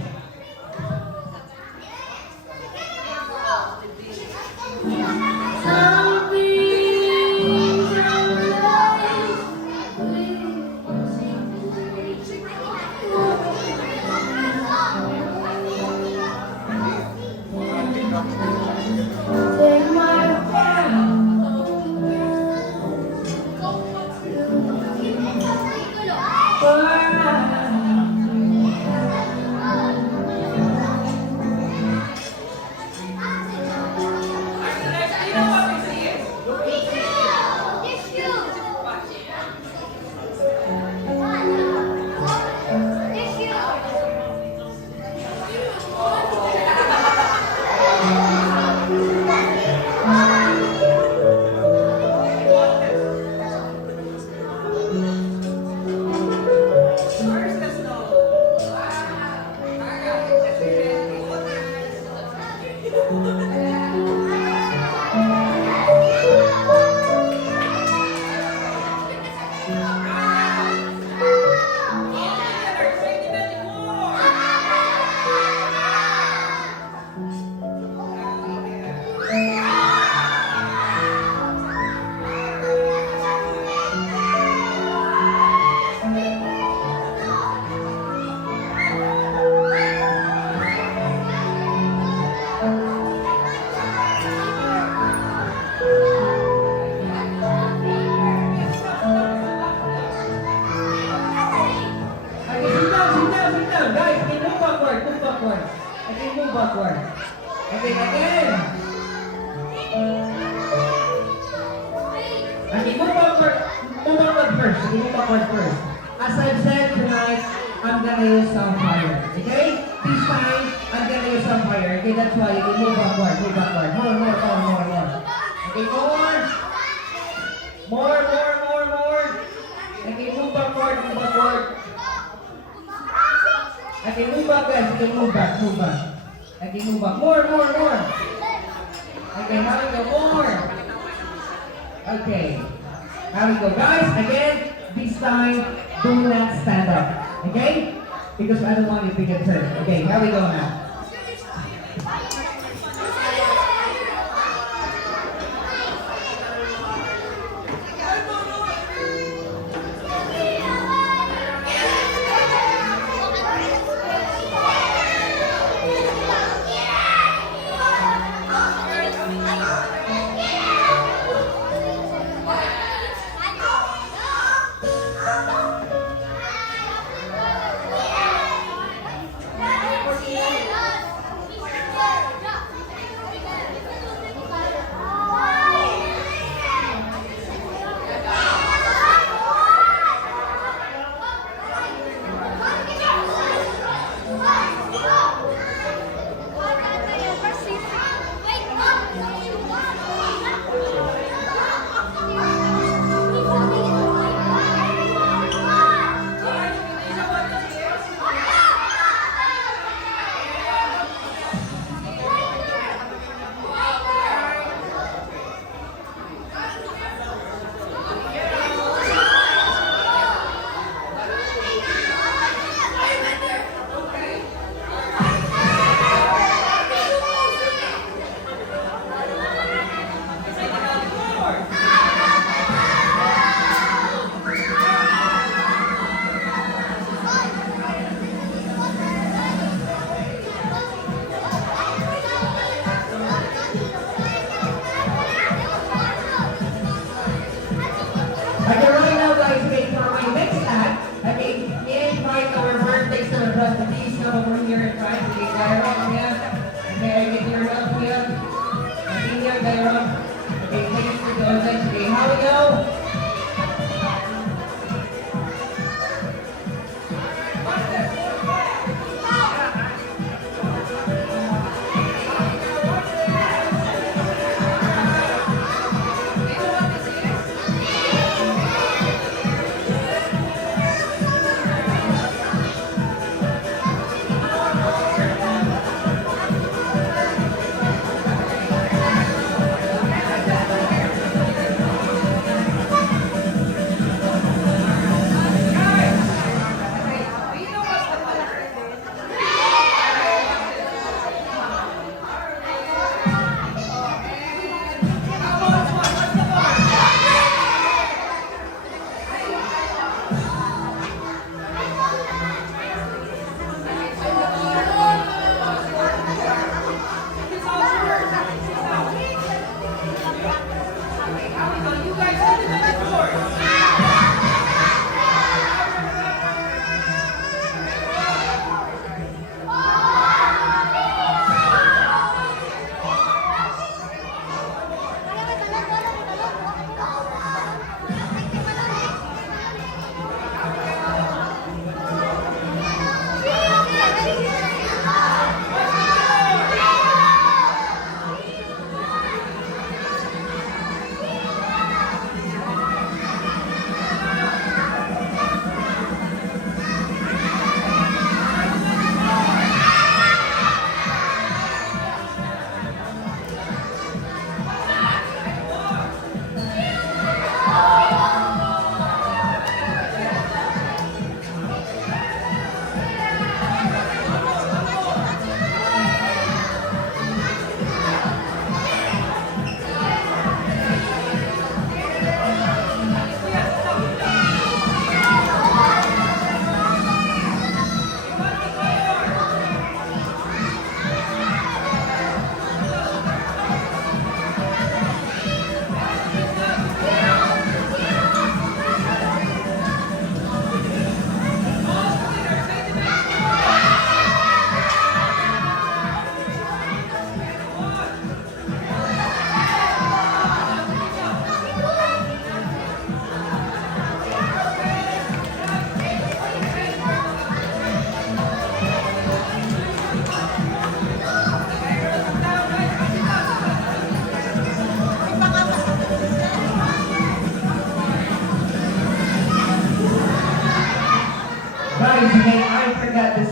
backward. Again. Okay, move backward first. Okay, move backward first. As I've said tonight, I'm gonna use some fire. Okay? This time, I'm gonna use some fire. Okay, that's why you move backward. More. Okay, more. Okay, move backward, move backward. Okay, move back guys. Okay, move back, move back. Okay, move back. More. Okay, how we go? More. Okay. How we go? Guys, again, this time, do not stand up. Okay? Because I don't want you to get hurt. Okay, how we go now?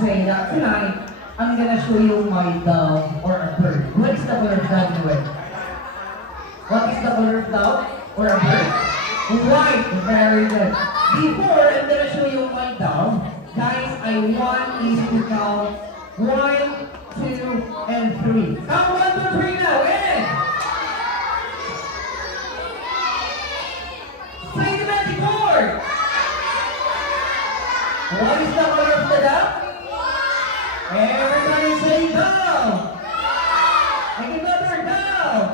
say that tonight, I'm gonna show you my dove or a bird. What is the color of dove anyway? What is the color of dove or a bird? White. Very good. Before I'm gonna show you my dove, guys, I want you to count 1, 2, and 3. Count 1, 2, 3 now. In. Say the magic word. What is the color of the dove? Everybody say dove. Make another dove.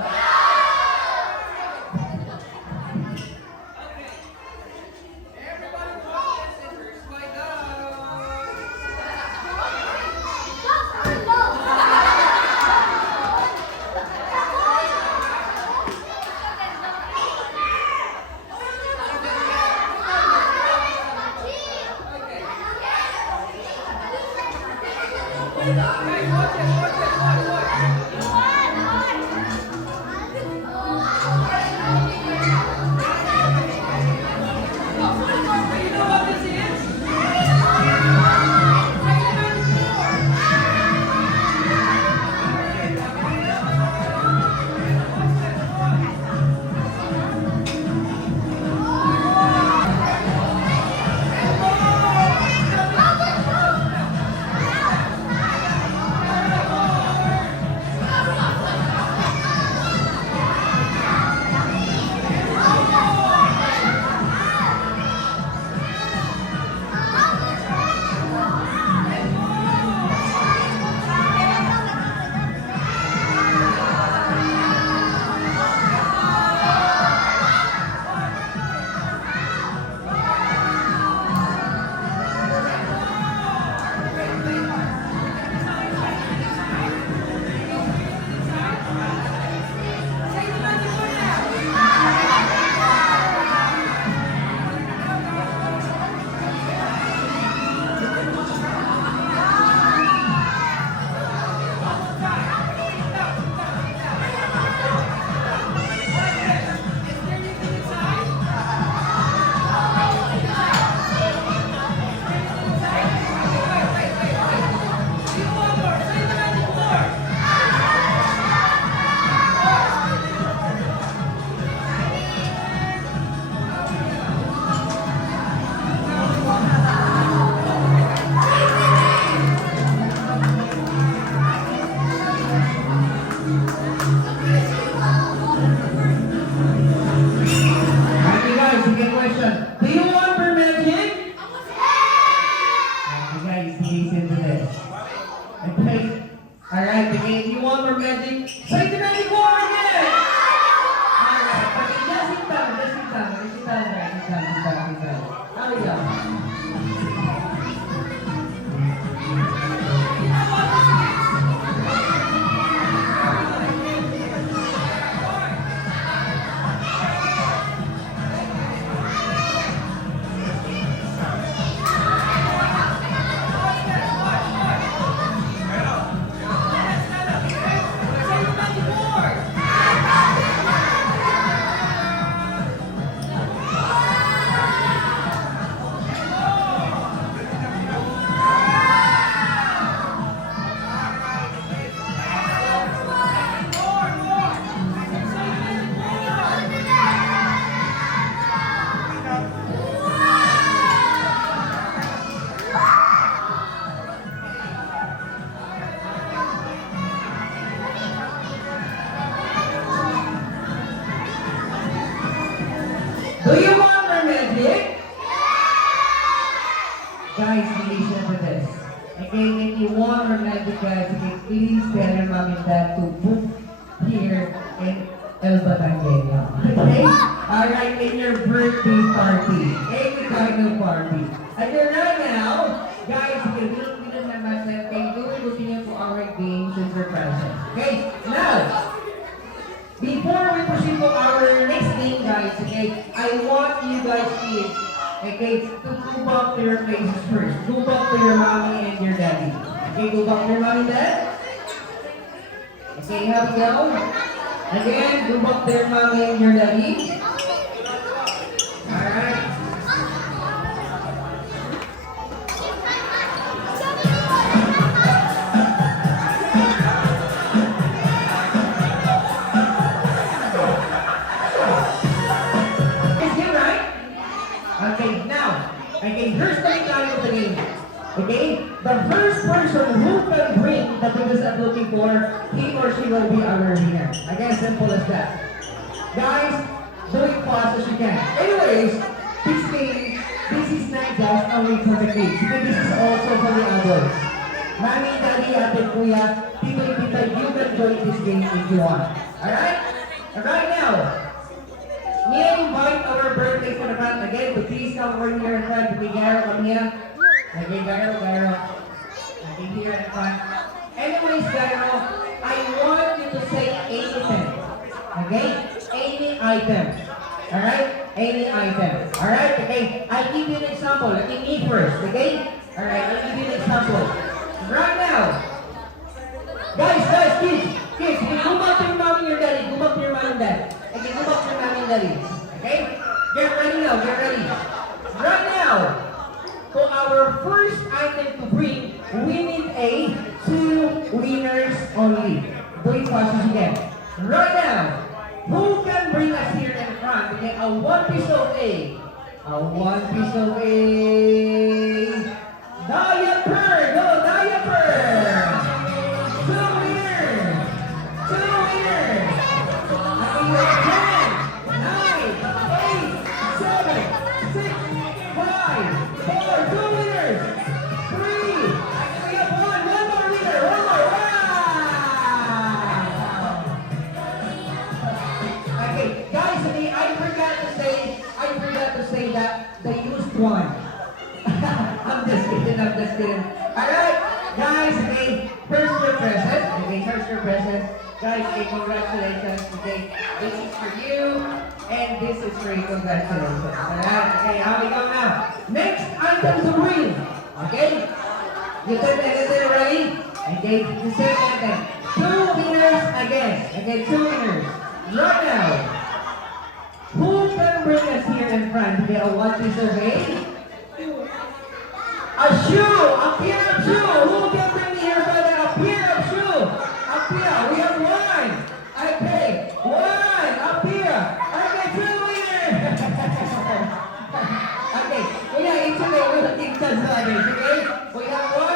Okay guys, second question. Do you want for magic? Okay guys, listen to this. Okay. Alright, okay, if you want for magic, say the magic word again! Alright, okay, just sit down, guys, sit down. Hurry up. Do you want for magic? Guys, listen to this. Again, if you want for magic, guys, okay, please tell your mom and dad to book here in El Batangueño. Okay? Alright, in your birthday party. Any kind of party. And then right now, guys, okay, we don't have much time. Okay, we will continue to our games and surprises. Okay? Now, before we proceed to our next game, guys, okay, I want you guys kids, okay, to go back to your places first. Go back to your mommy and your daddy. Okay, go back to your mommy and dad. Okay, have you go. Again, go back to your mommy and your daddy. Alright. the time of the game. Okay? The first person who can bring the biggest I'm looking for, he or she will be our winner. Again, simple as that. Guys, do it fast as you can. Anyways, this game, this is not just only for the kids. This is also for the adults. Mami, Daddy, Ate, Kuya, Tito, Tita, you can join this game if you want. Alright? Right now, may I invite our birthday for the front again to please come over here in front to be Garo, come here. Okay, Garo. Okay, here in front. Anyways, Garo, I want you to say anything. Okay? Any item. Alright? Any item. Alright? Okay? I'll give you an example. Let me first. Okay? Alright, I'll give you an example. Right now. Guys, kids, go back to your mommy and your daddy. Go back to your mom and dad. Okay, go back to your mommy and daddy. Okay? Get ready now, get ready. Right now, for our first item to bring, we need 2 winners only. Do it fast as you can. Right now, who can bring us here in front to get a 1 piece of A? A 1 piece of A. Diaper! Go, diaper! 2 winners! 2 winners! I mean, 10, 9, 8, 7, 6, 5, 4, 2 winners! 3, we have 1 more winner! 1 more! Wow! Okay, guys, okay, I forgot to say that the used one. I'm just kidding. Alright, guys, okay, here's your present. Guys, okay, congratulations. Okay, this is for you, and this is for you. Congratulations. Alright, okay, how we go now? Next item to bring. Okay? You said everything ready? Okay, the same item. 2 winners again. Okay, 2 winners. Right now. Who can bring us here in front to get a 1 piece of A? A shoe! A pair of shoe! Who can bring me here for a pair of shoe? A pair! We have 1! Okay, 1! A pair! Okay, 2 winners! Okay, it's okay. We will take chance others, okay? We have 1,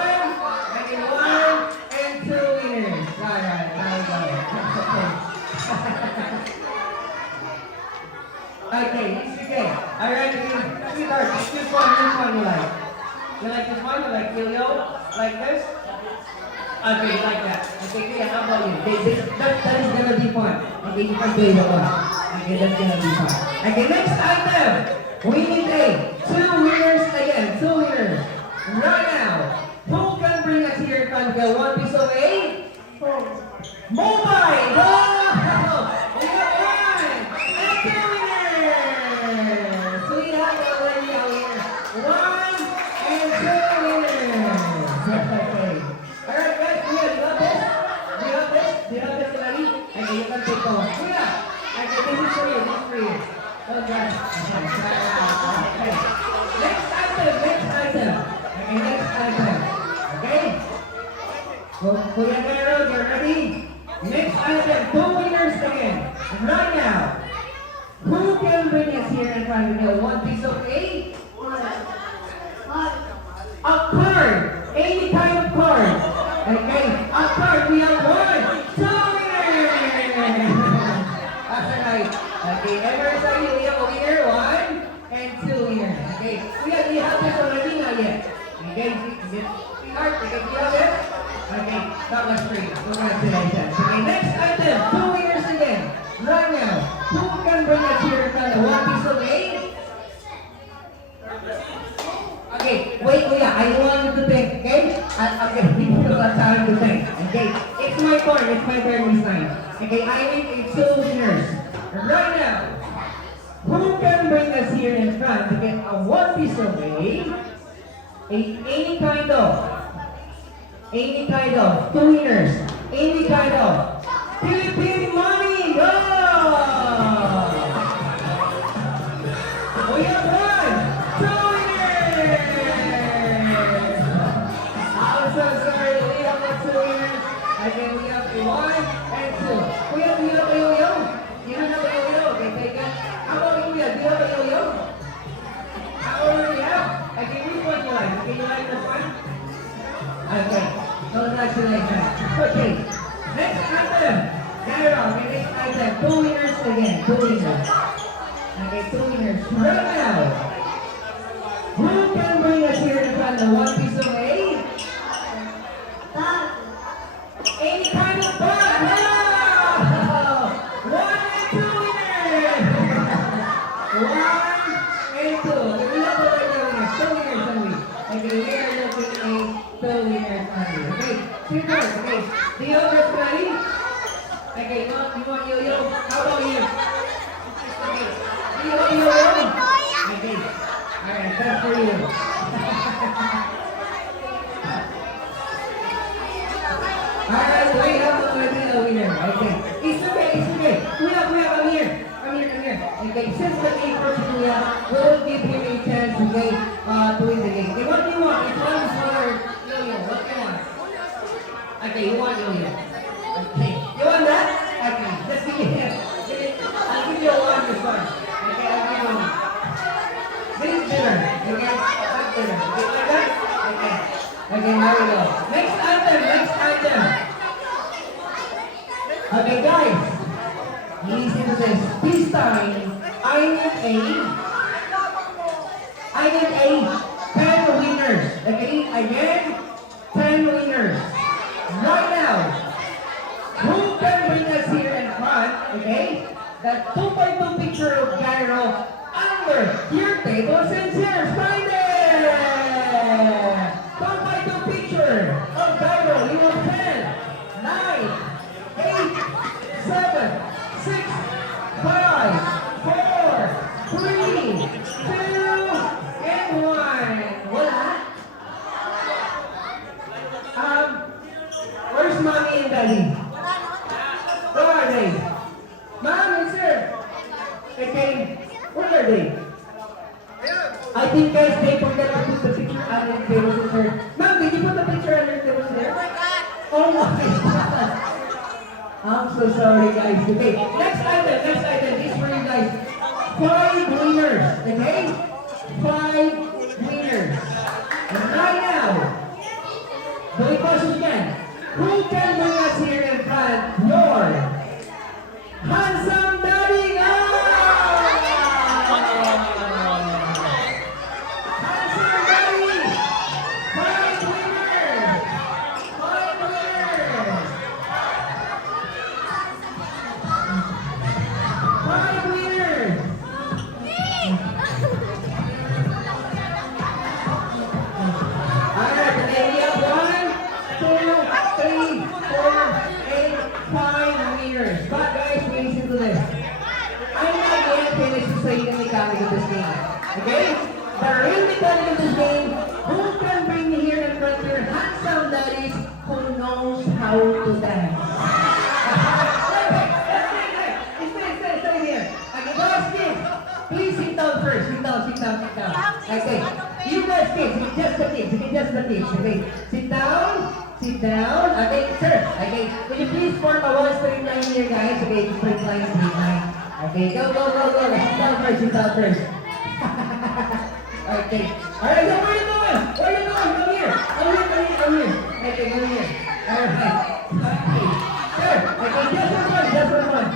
and 1, and 2 winners. Alright, okay, it's okay. Alright, sweetheart, which one you like? You like this one? You like Yo-Yo? Like this? Okay, you like that. Okay, Kuya, how about you? Okay, that is gonna be fun. Okay, you can play the one. Okay, that's gonna be fun. Okay, next item. We need 2 winners again. 2 winners. Right now. Who can bring us here and get 1 piece of A? Mobile! Oh! We have 1! And 2 winners! So we have already a winner. 1 and 2 winners. Okay. Alright guys, Kuya, do you have this? Do you have this? Do you have this already? Okay, you can take one. Kuya! Okay, this is for you. Okay. Okay. Next item. Okay, next item. Okay? Kuya Garo, you're ready? Next item, 2 winners again. Right now. Who can bring us here in front of you? 1 piece of A? A card! Any kind of card! Okay, a card! We have 1! 2 winners! Alright. Okay, everybody, we have a winner. 1 and 2 winners. Okay, we have this already, not yet. Okay, sweetheart, okay, do you have it? Okay, that was great. Congratulations. Okay, next item, 2 winners again. Right now, who can bring us here in front of 1 piece of A? Okay, wait, I want you to think, okay? I'm gonna give you a time to think, okay? It's my turn this time. Okay, I need 2 winners. Right now, who can bring us here in front to get a 1 piece of A? Any kind of 2 winners, any kind of Philippine money, go! We have 1, 2 winners! I'm so sorry, we have 2 winners. Again, we have 1 and 2. We have a yo-yo? You don't have a yo-yo? Okay, take it. How about you? Do you have a yo-yo? How about you have? Okay, which one? fun? Okay, you like the fun? Okay, congratulations. Okay, next item. Gyro, okay, next item. 2 winners again, 2 winners. Okay, 2 winners. Right now, who can bring us here in front of 1 piece of A? Any kind of bug! Wow! 1 and 2 winners! 1 and 2. Okay, we have already winners. 2 winners only. Okay, we are looking at 2 winners only. Okay, super. Okay, the others ready? Okay, you want yo-yo? How about you? Okay, do you want yo-yo? Okay, alright, that's for you. Alright, we have already a winner. Okay. It's okay. Kuya, come here. Okay, since the game for Kuya, we will give him a chance, okay, to win the game. Okay, what do you want? It's one for yo-yo. What do you want? Okay, you want yo-yo. Okay. You want that? Okay, just give me it. I'll give you one this one. Okay, I'll give you one. This is dinner. Okay, that's dinner. Okay, like that? Okay. Okay, here we go. Next item. Okay, guys. Listen to this. This time, I need 10 winners. Okay, again, 10 winners. Right now, who can bring us here in front, okay? The 2x2 picture of Gyro under your tables and chairs. Find it! 2x2 picture of Gyro. You have 10, 9, 8, 7, 6, 5, 4, 3, 2, and 1. Wala? Where's mommy and daddy? Where are they? Mom and sir. Okay, where are they? I think guys, they forgot to put the picture under the tables, sir. Mom, did you put the picture under the tables there? Oh my God. I'm so sorry guys. Okay, next item is for you guys. 5 winners, okay? 5 winners. And right now, the question again. Who can bring us here in front? Your handsome daddy! Handsome daddy! 5 winners! 5 winners! 5 winners! Alright, today we have 1, 2, 3, 4, 8, 5 winners. But guys, listen to this. I'm not yet finished saying the mechanic of this game. Okay? The real mechanic of this game, who can bring me here in front of your handsome daddies who knows how to dance? Stay here. Okay, guys, kids, please sit down first. Sit down. Okay, you guys, kids, just the kids. Okay, sit down. Okay, sir. Okay, could you please form a 1 straight line here, guys? Okay, straight line. Okay, go. Sit down first. Okay. Alright, so where you going? Come here. Okay, come here. Alright. Okay. Sir, okay, just for fun.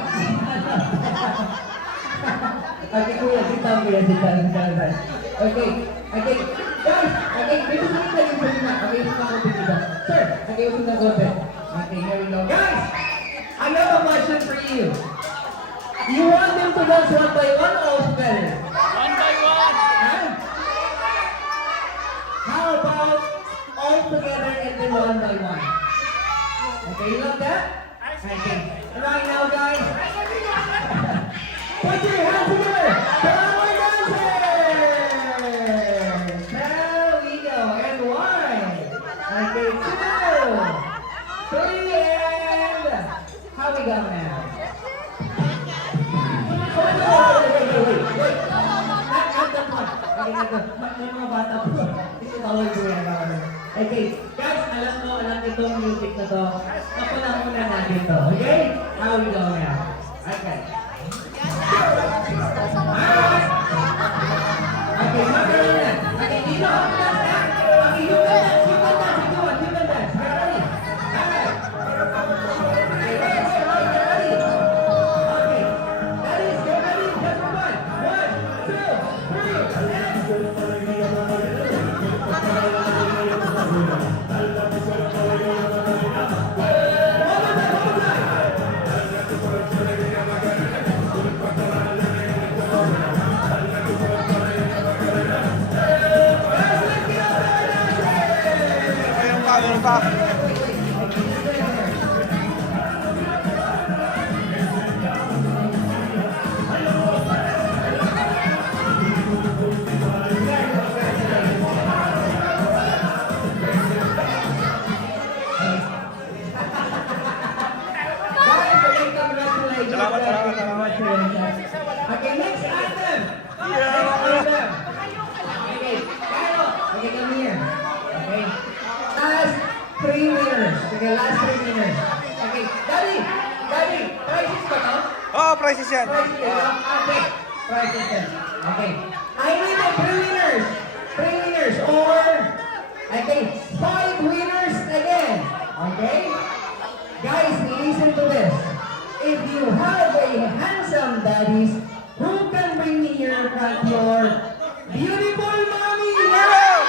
Okay, kuya, sit down. Okay. Guys, okay, dito sa na. Okay, ito na ko dito. Sir, okay, ito na ko. Okay, here we go. Guys, I have a question for you. You want them to dance 1 by 1 or all together? 1 by 1. Huh? How about all together and then 1 by 1? Okay, you love that? Okay. Right now, guys, put your hands together. Power dancers! There we go. And 1. Okay, 2, 3, and how we go now? Wait. May mga bata po. Ito bawal po yan. Okay, guys, alam itong music na to. Napunan muna natin to. Okay? How we go now? Okay. Alright. Okay, magaling na. Okay, dito ako na. pa. Salamat, salamat, salamat. Okay, next item. Yeah. Next item. Okay, Kyle. Okay, come here. Okay. Last 3 winners. Okay, last 3 winners. Okay, Daddy. Daddy, prices ba to? Oh, prices yan. Prices yan. Okay, prices yan. Okay. I need the 3 winners. 3 winners or okay, 5 winners again. Okay? Guys, listen to this. If you have a handsome daddies, who can bring me here in front your beautiful mommy? Yeah!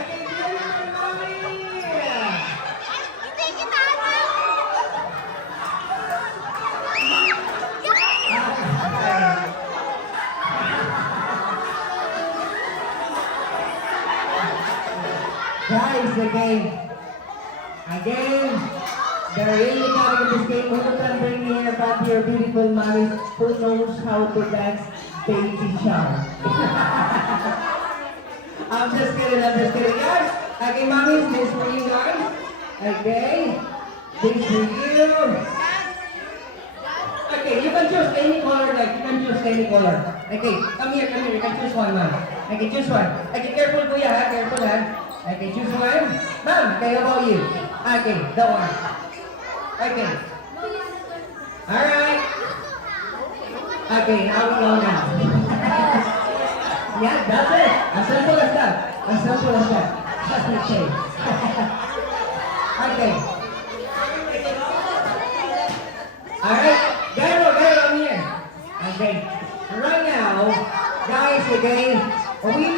Okay, beautiful mommy. Guys, again, the really coming in this game, who can bring me here back your beautiful mommies who knows how to dance baby shark? I'm just kidding, guys. Okay, mommies, this for you guys. Okay, this for you. Okay, you can choose any color, like, you can choose any color. Okay, come here, you can choose one, ma'am. Okay, choose one. Okay, careful, kuya, ha? Careful, ha? Okay, choose one. Ma'am, okay, how about you? Okay, that one. Okay. Alright. Okay, now we go now. Yeah, that's it. As simple as that. As simple as that. Just like shade. Okay. Alright, Gyro, come here. Okay. Right now, guys, okay, we need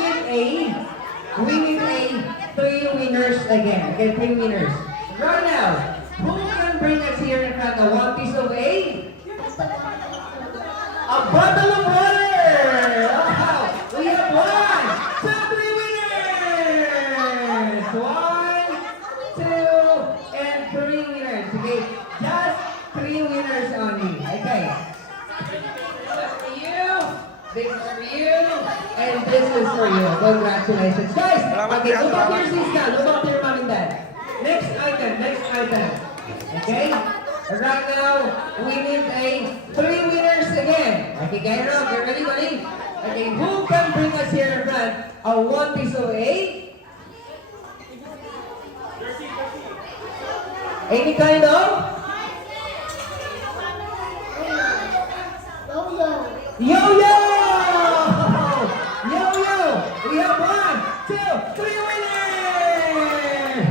3 winners again. Okay, 3 winners. Right now, who can bring us here in front of 1 piece of a bottle of water? Wow! We have 1, 2, 3 winners! 1, 2, and 3 winners. Okay, just 3 winners only. Okay. This for you, this is for you, and this is for you. Congratulations. Guys, okay, go back to your seats now. Go back to your mom and dad. Next item. Okay? Right now, we need 3 winners again. Okay, Gyro, get ready, buddy? Okay, who can bring us here in front a 1 piece of any kind of? Yo-yo! Yo-yo! We have 1, 2, 3 winners!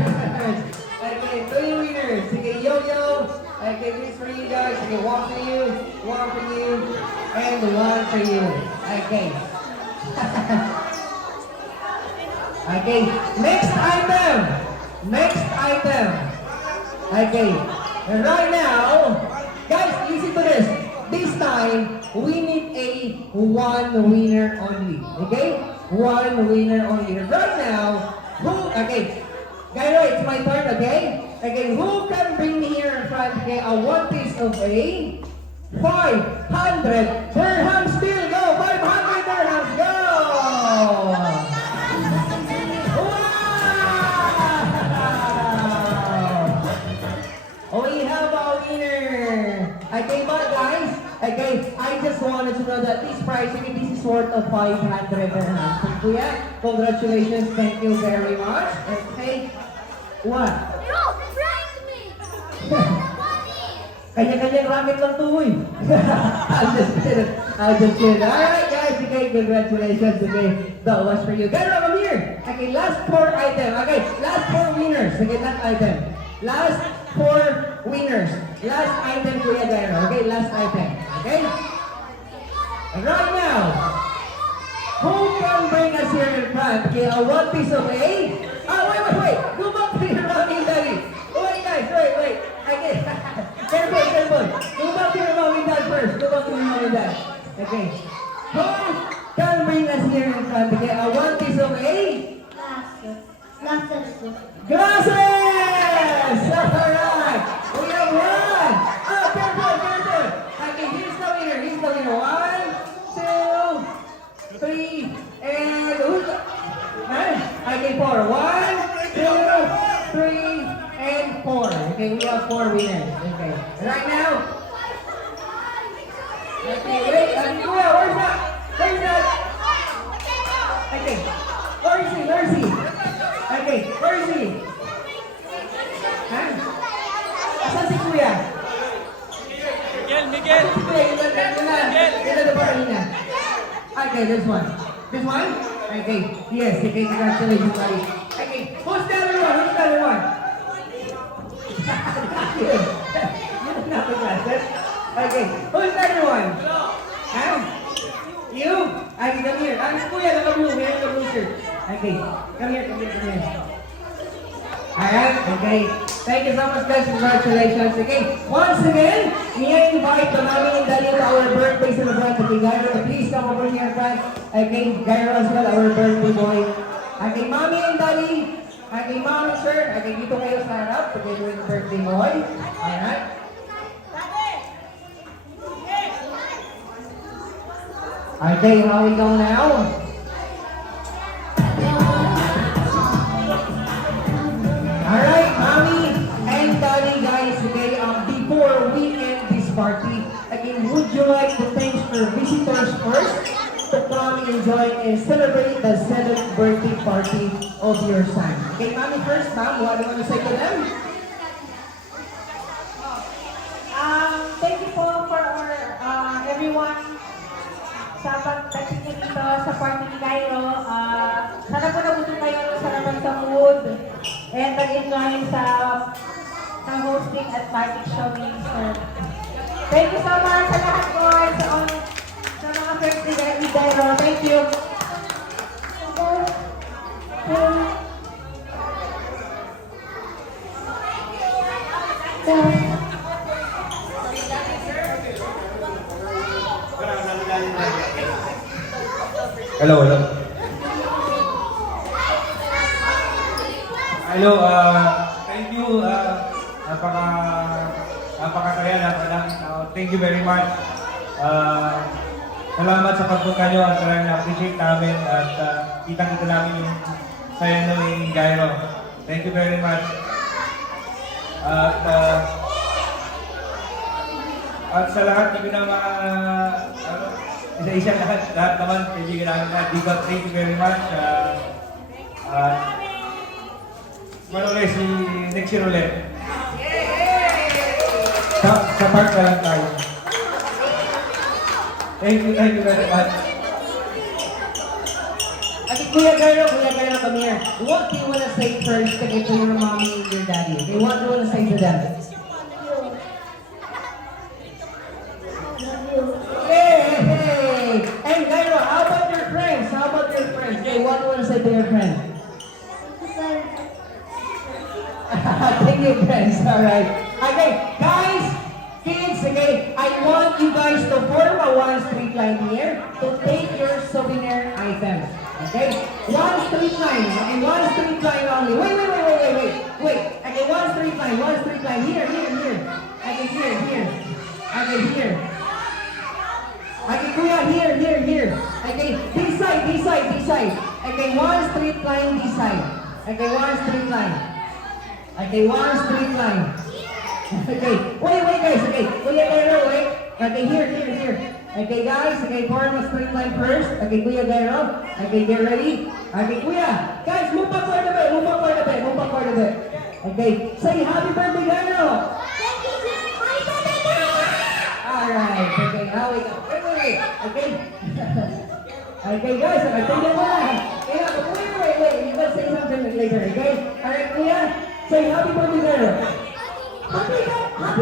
Okay, 3 winners. Okay, yo-yo. Okay, this for you guys. Okay, 1 for you, 1 for you, and 1 for you. Okay. Okay, next item. Okay, and right now, guys, listen to this. This time, we need 1 winner only. Okay? 1 winner only. Right now, okay, Gyro, it's my turn, okay? Okay, who can bring me here in front, okay, a 1 piece of 500 dirhams bill? Go! 500 dirhams, go! Wow! We have a winner! Okay, but guys, okay, I just wanted to know that this prize, this is worth of 500 dirhams. Kuya, congratulations, thank you very much. Okay, what? No, prank me! Kanya-kanyang ramen lang to, eh. I'm just kidding. Alright, guys, okay, congratulations, okay. That was for you. Gyro, come here. Okay, last 4 item. Okay, last 4 winners. Okay, last item. Last 4 winners. Last item, Kuya Gyro. Okay, last item. Okay? Right now, who can bring us here in front? Okay, a 1 piece of wait. Go back to your mommy and daddy. Wait, guys, wait. Okay. Careful. Go back to your mom and dad first. Go back to your mom and dad. Okay. Who can bring us here in front? Okay, a 1 piece of Glasses! Alright! We have one! Oh, careful, careful! Okay, here's the winner, here's the winner. 1, 2, 3, and who's the... Okay, 4. 1, 2, 3, and 4. Okay, we have 4 winners. Okay. Right now. Okay, wait. Where's that? Where's that? Okay. Where is he? Where is he? Okay, where is he? Huh? Asan si Kuya? Miguel! Asan si Kuya? Yun na ba kanina? Okay, this one. This one? Okay, yes. Okay, congratulations, buddy. Okay, who's the other one? Who's the other one? You don't have the glasses. Okay, who's the other one? Huh? You? Okay, come here. Si Kuya, naka-blue. Meron ka blue shirt. Okay, come here, come here, come here. Alright, okay. Thank you so much, guys. Congratulations. Okay, once again, we invite the mommy and daddy to our birthday celebration. Okay, Gyro, please come over here, friend. Okay, Gyro as well, our birthday boy. Okay, mommy and daddy. Okay, mommy, sir. Okay, dito kayo sa harap. Together with the birthday boy. Alright. Okay, how we go now? Alright, mommy and daddy, guys, okay, before we end this party, again, would you like to thank our visitors first to come enjoy and celebrate the 7th birthday party of your son? Okay, mommy first, ma'am, what do you want to say to them? Thank you po for everyone sa pagdating niyo dito sa party ni Cairo. Sana po nabusog kayo sa naman sa mood and nag-enjoy sa hosting at party show ni Sir. Thank you so much sa lahat po sa mga friends ni Cairo. Thank you. Hello, hello. Hello, thank you. Napakasaya. Thank you very much. Salamat sa pagpunta nyo at talagang na-appreciate namin at kitang-kita namin yung saya nyo ni Gyro. Thank you very much. At sa lahat, hindi ko na isa-isa lahat naman, kaibigan namin lahat. Thank you very much. Ulit si next year ulit. Sa park na lang tayo. Thank you very much. Okay, Kuya Gyro, come here. What do you want to say first to your mommy and your daddy? Okay, what do you want to say to them? Hey! And Gyro, how about your friends? Okay, what do you want to say to your friends? Thank you, friends. Alright. Okay, guys, kids, okay, I want you guys to form a one street line here to take your souvenir items. Okay? One street line. Okay, one street line only. Wait. Okay, one street line. Here. Okay, here. Okay, here. Okay, Kuya, here. Okay, this side. Okay, one street line this side. Okay, one street line. Okay, one street line. Okay, wait guys, okay. Kuya Gyro, wait. Okay, here. Okay guys, okay, form a straight line first. Okay, Kuya Gyro. Okay, get ready. Okay, Kuya. Guys, move back for a bit. Okay, say happy birthday, Gyro. Alright, okay, now we go. Wait. Okay. Okay guys, I think you want. Yeah, but wait. You gotta say something later, okay? Alright, Kuya. Say happy birthday, Gyro. Happy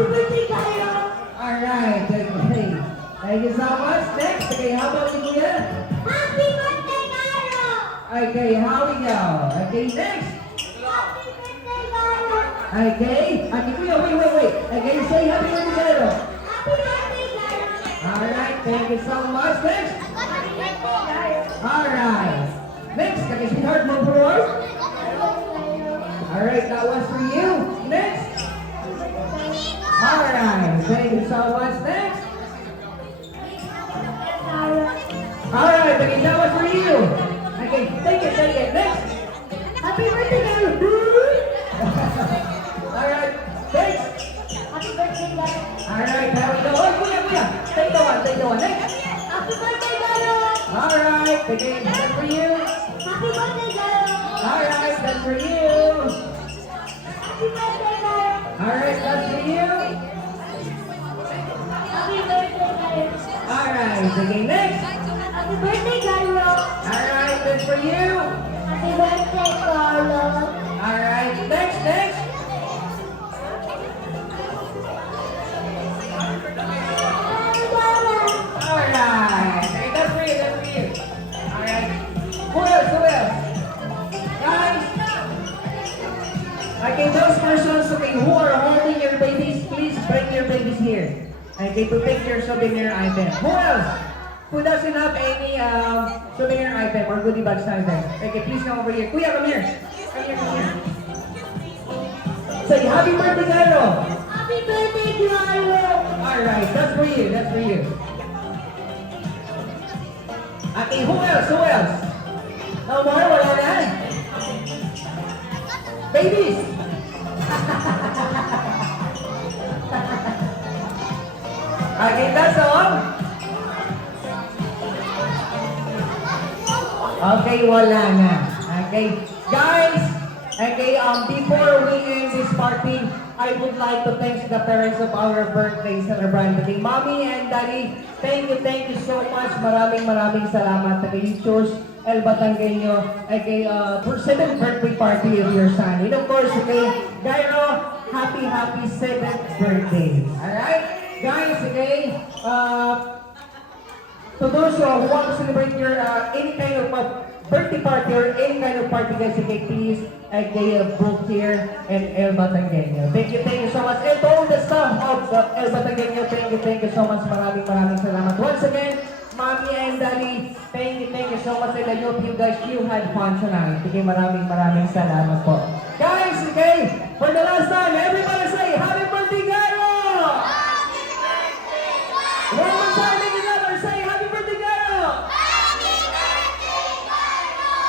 birthday, Gyro. Alright, okay. Thank you so much. Next, okay, how about you, Kuya? Happy birthday, Gyro. Okay, how we go? Okay, next. Happy birthday, Gyro. Okay, Kuya, wait. Okay, say happy birthday, Gyro. Happy birthday, Gyro. Alright, thank you so much. Next. Happy birthday, Gyro. Alright. Next, okay, sweetheart, move forward. Happy birthday, Gyro. Alright, that was for you. Next. Alright, thank you so much. Next. Alright, Becky, that was for you. Okay, take it. Next. Happy birthday, Garo. Alright, next. Happy birthday, Garo. Alright, there we go. Oh, kuya. Take the one. Next. Happy birthday, Garo. Alright, again, that's for you. Happy birthday, Garo. Alright, that's for you. Happy birthday, Garo. Alright, that's for you. Happy birthday, Garo. Alright, again, next. Happy birthday, Garo. Alright, that's for you. Happy birthday, Carlo. Alright, next. Alright, okay, that's for you. Alright. Who else? Guys. Okay, those persons, okay, who are holding your babies, please bring your babies here. Okay, to take your souvenir item. Who else? Who doesn't have any souvenir item or goodie bags item? Okay, please come over here. Kuya, come here. Come here. Say, happy birthday, Garo. Happy birthday, Garo. Alright, that's for you. Okay, who else? No more? Wala na? Babies! Okay, that's all? Okay, wala na. Okay, guys, okay, before we end this party, I would like to thank the parents of our birthday celebrant today. Mommy and Daddy, thank you so much. Maraming salamat. Okay, you chose El Batangueño, okay, for 7th birthday party of your son. And of course, okay, Gairo, happy 7th birthday. Alright? Guys, okay, to those who want to celebrate your any kind of birthday party or any kind of party, guys, okay, please, okay, book here in El Batangueño. Thank you so much. And to all the staff of El Batangueño, thank you so much. Maraming salamat. Once again, Mommy and Daddy, thank you so much. And I hope you guys, you had fun tonight. Okay, maraming salamat po. Guys, okay, for the last time, everybody say, Happy birthday, Garo! One more time, make another, say, Happy birthday, Garo!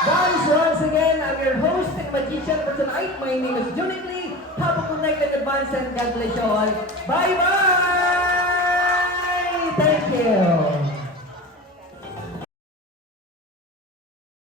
Guys, once again, I'm your host and magician for tonight. My name is Junit Lee. Have a good night in advance and God bless you all. Bye-bye!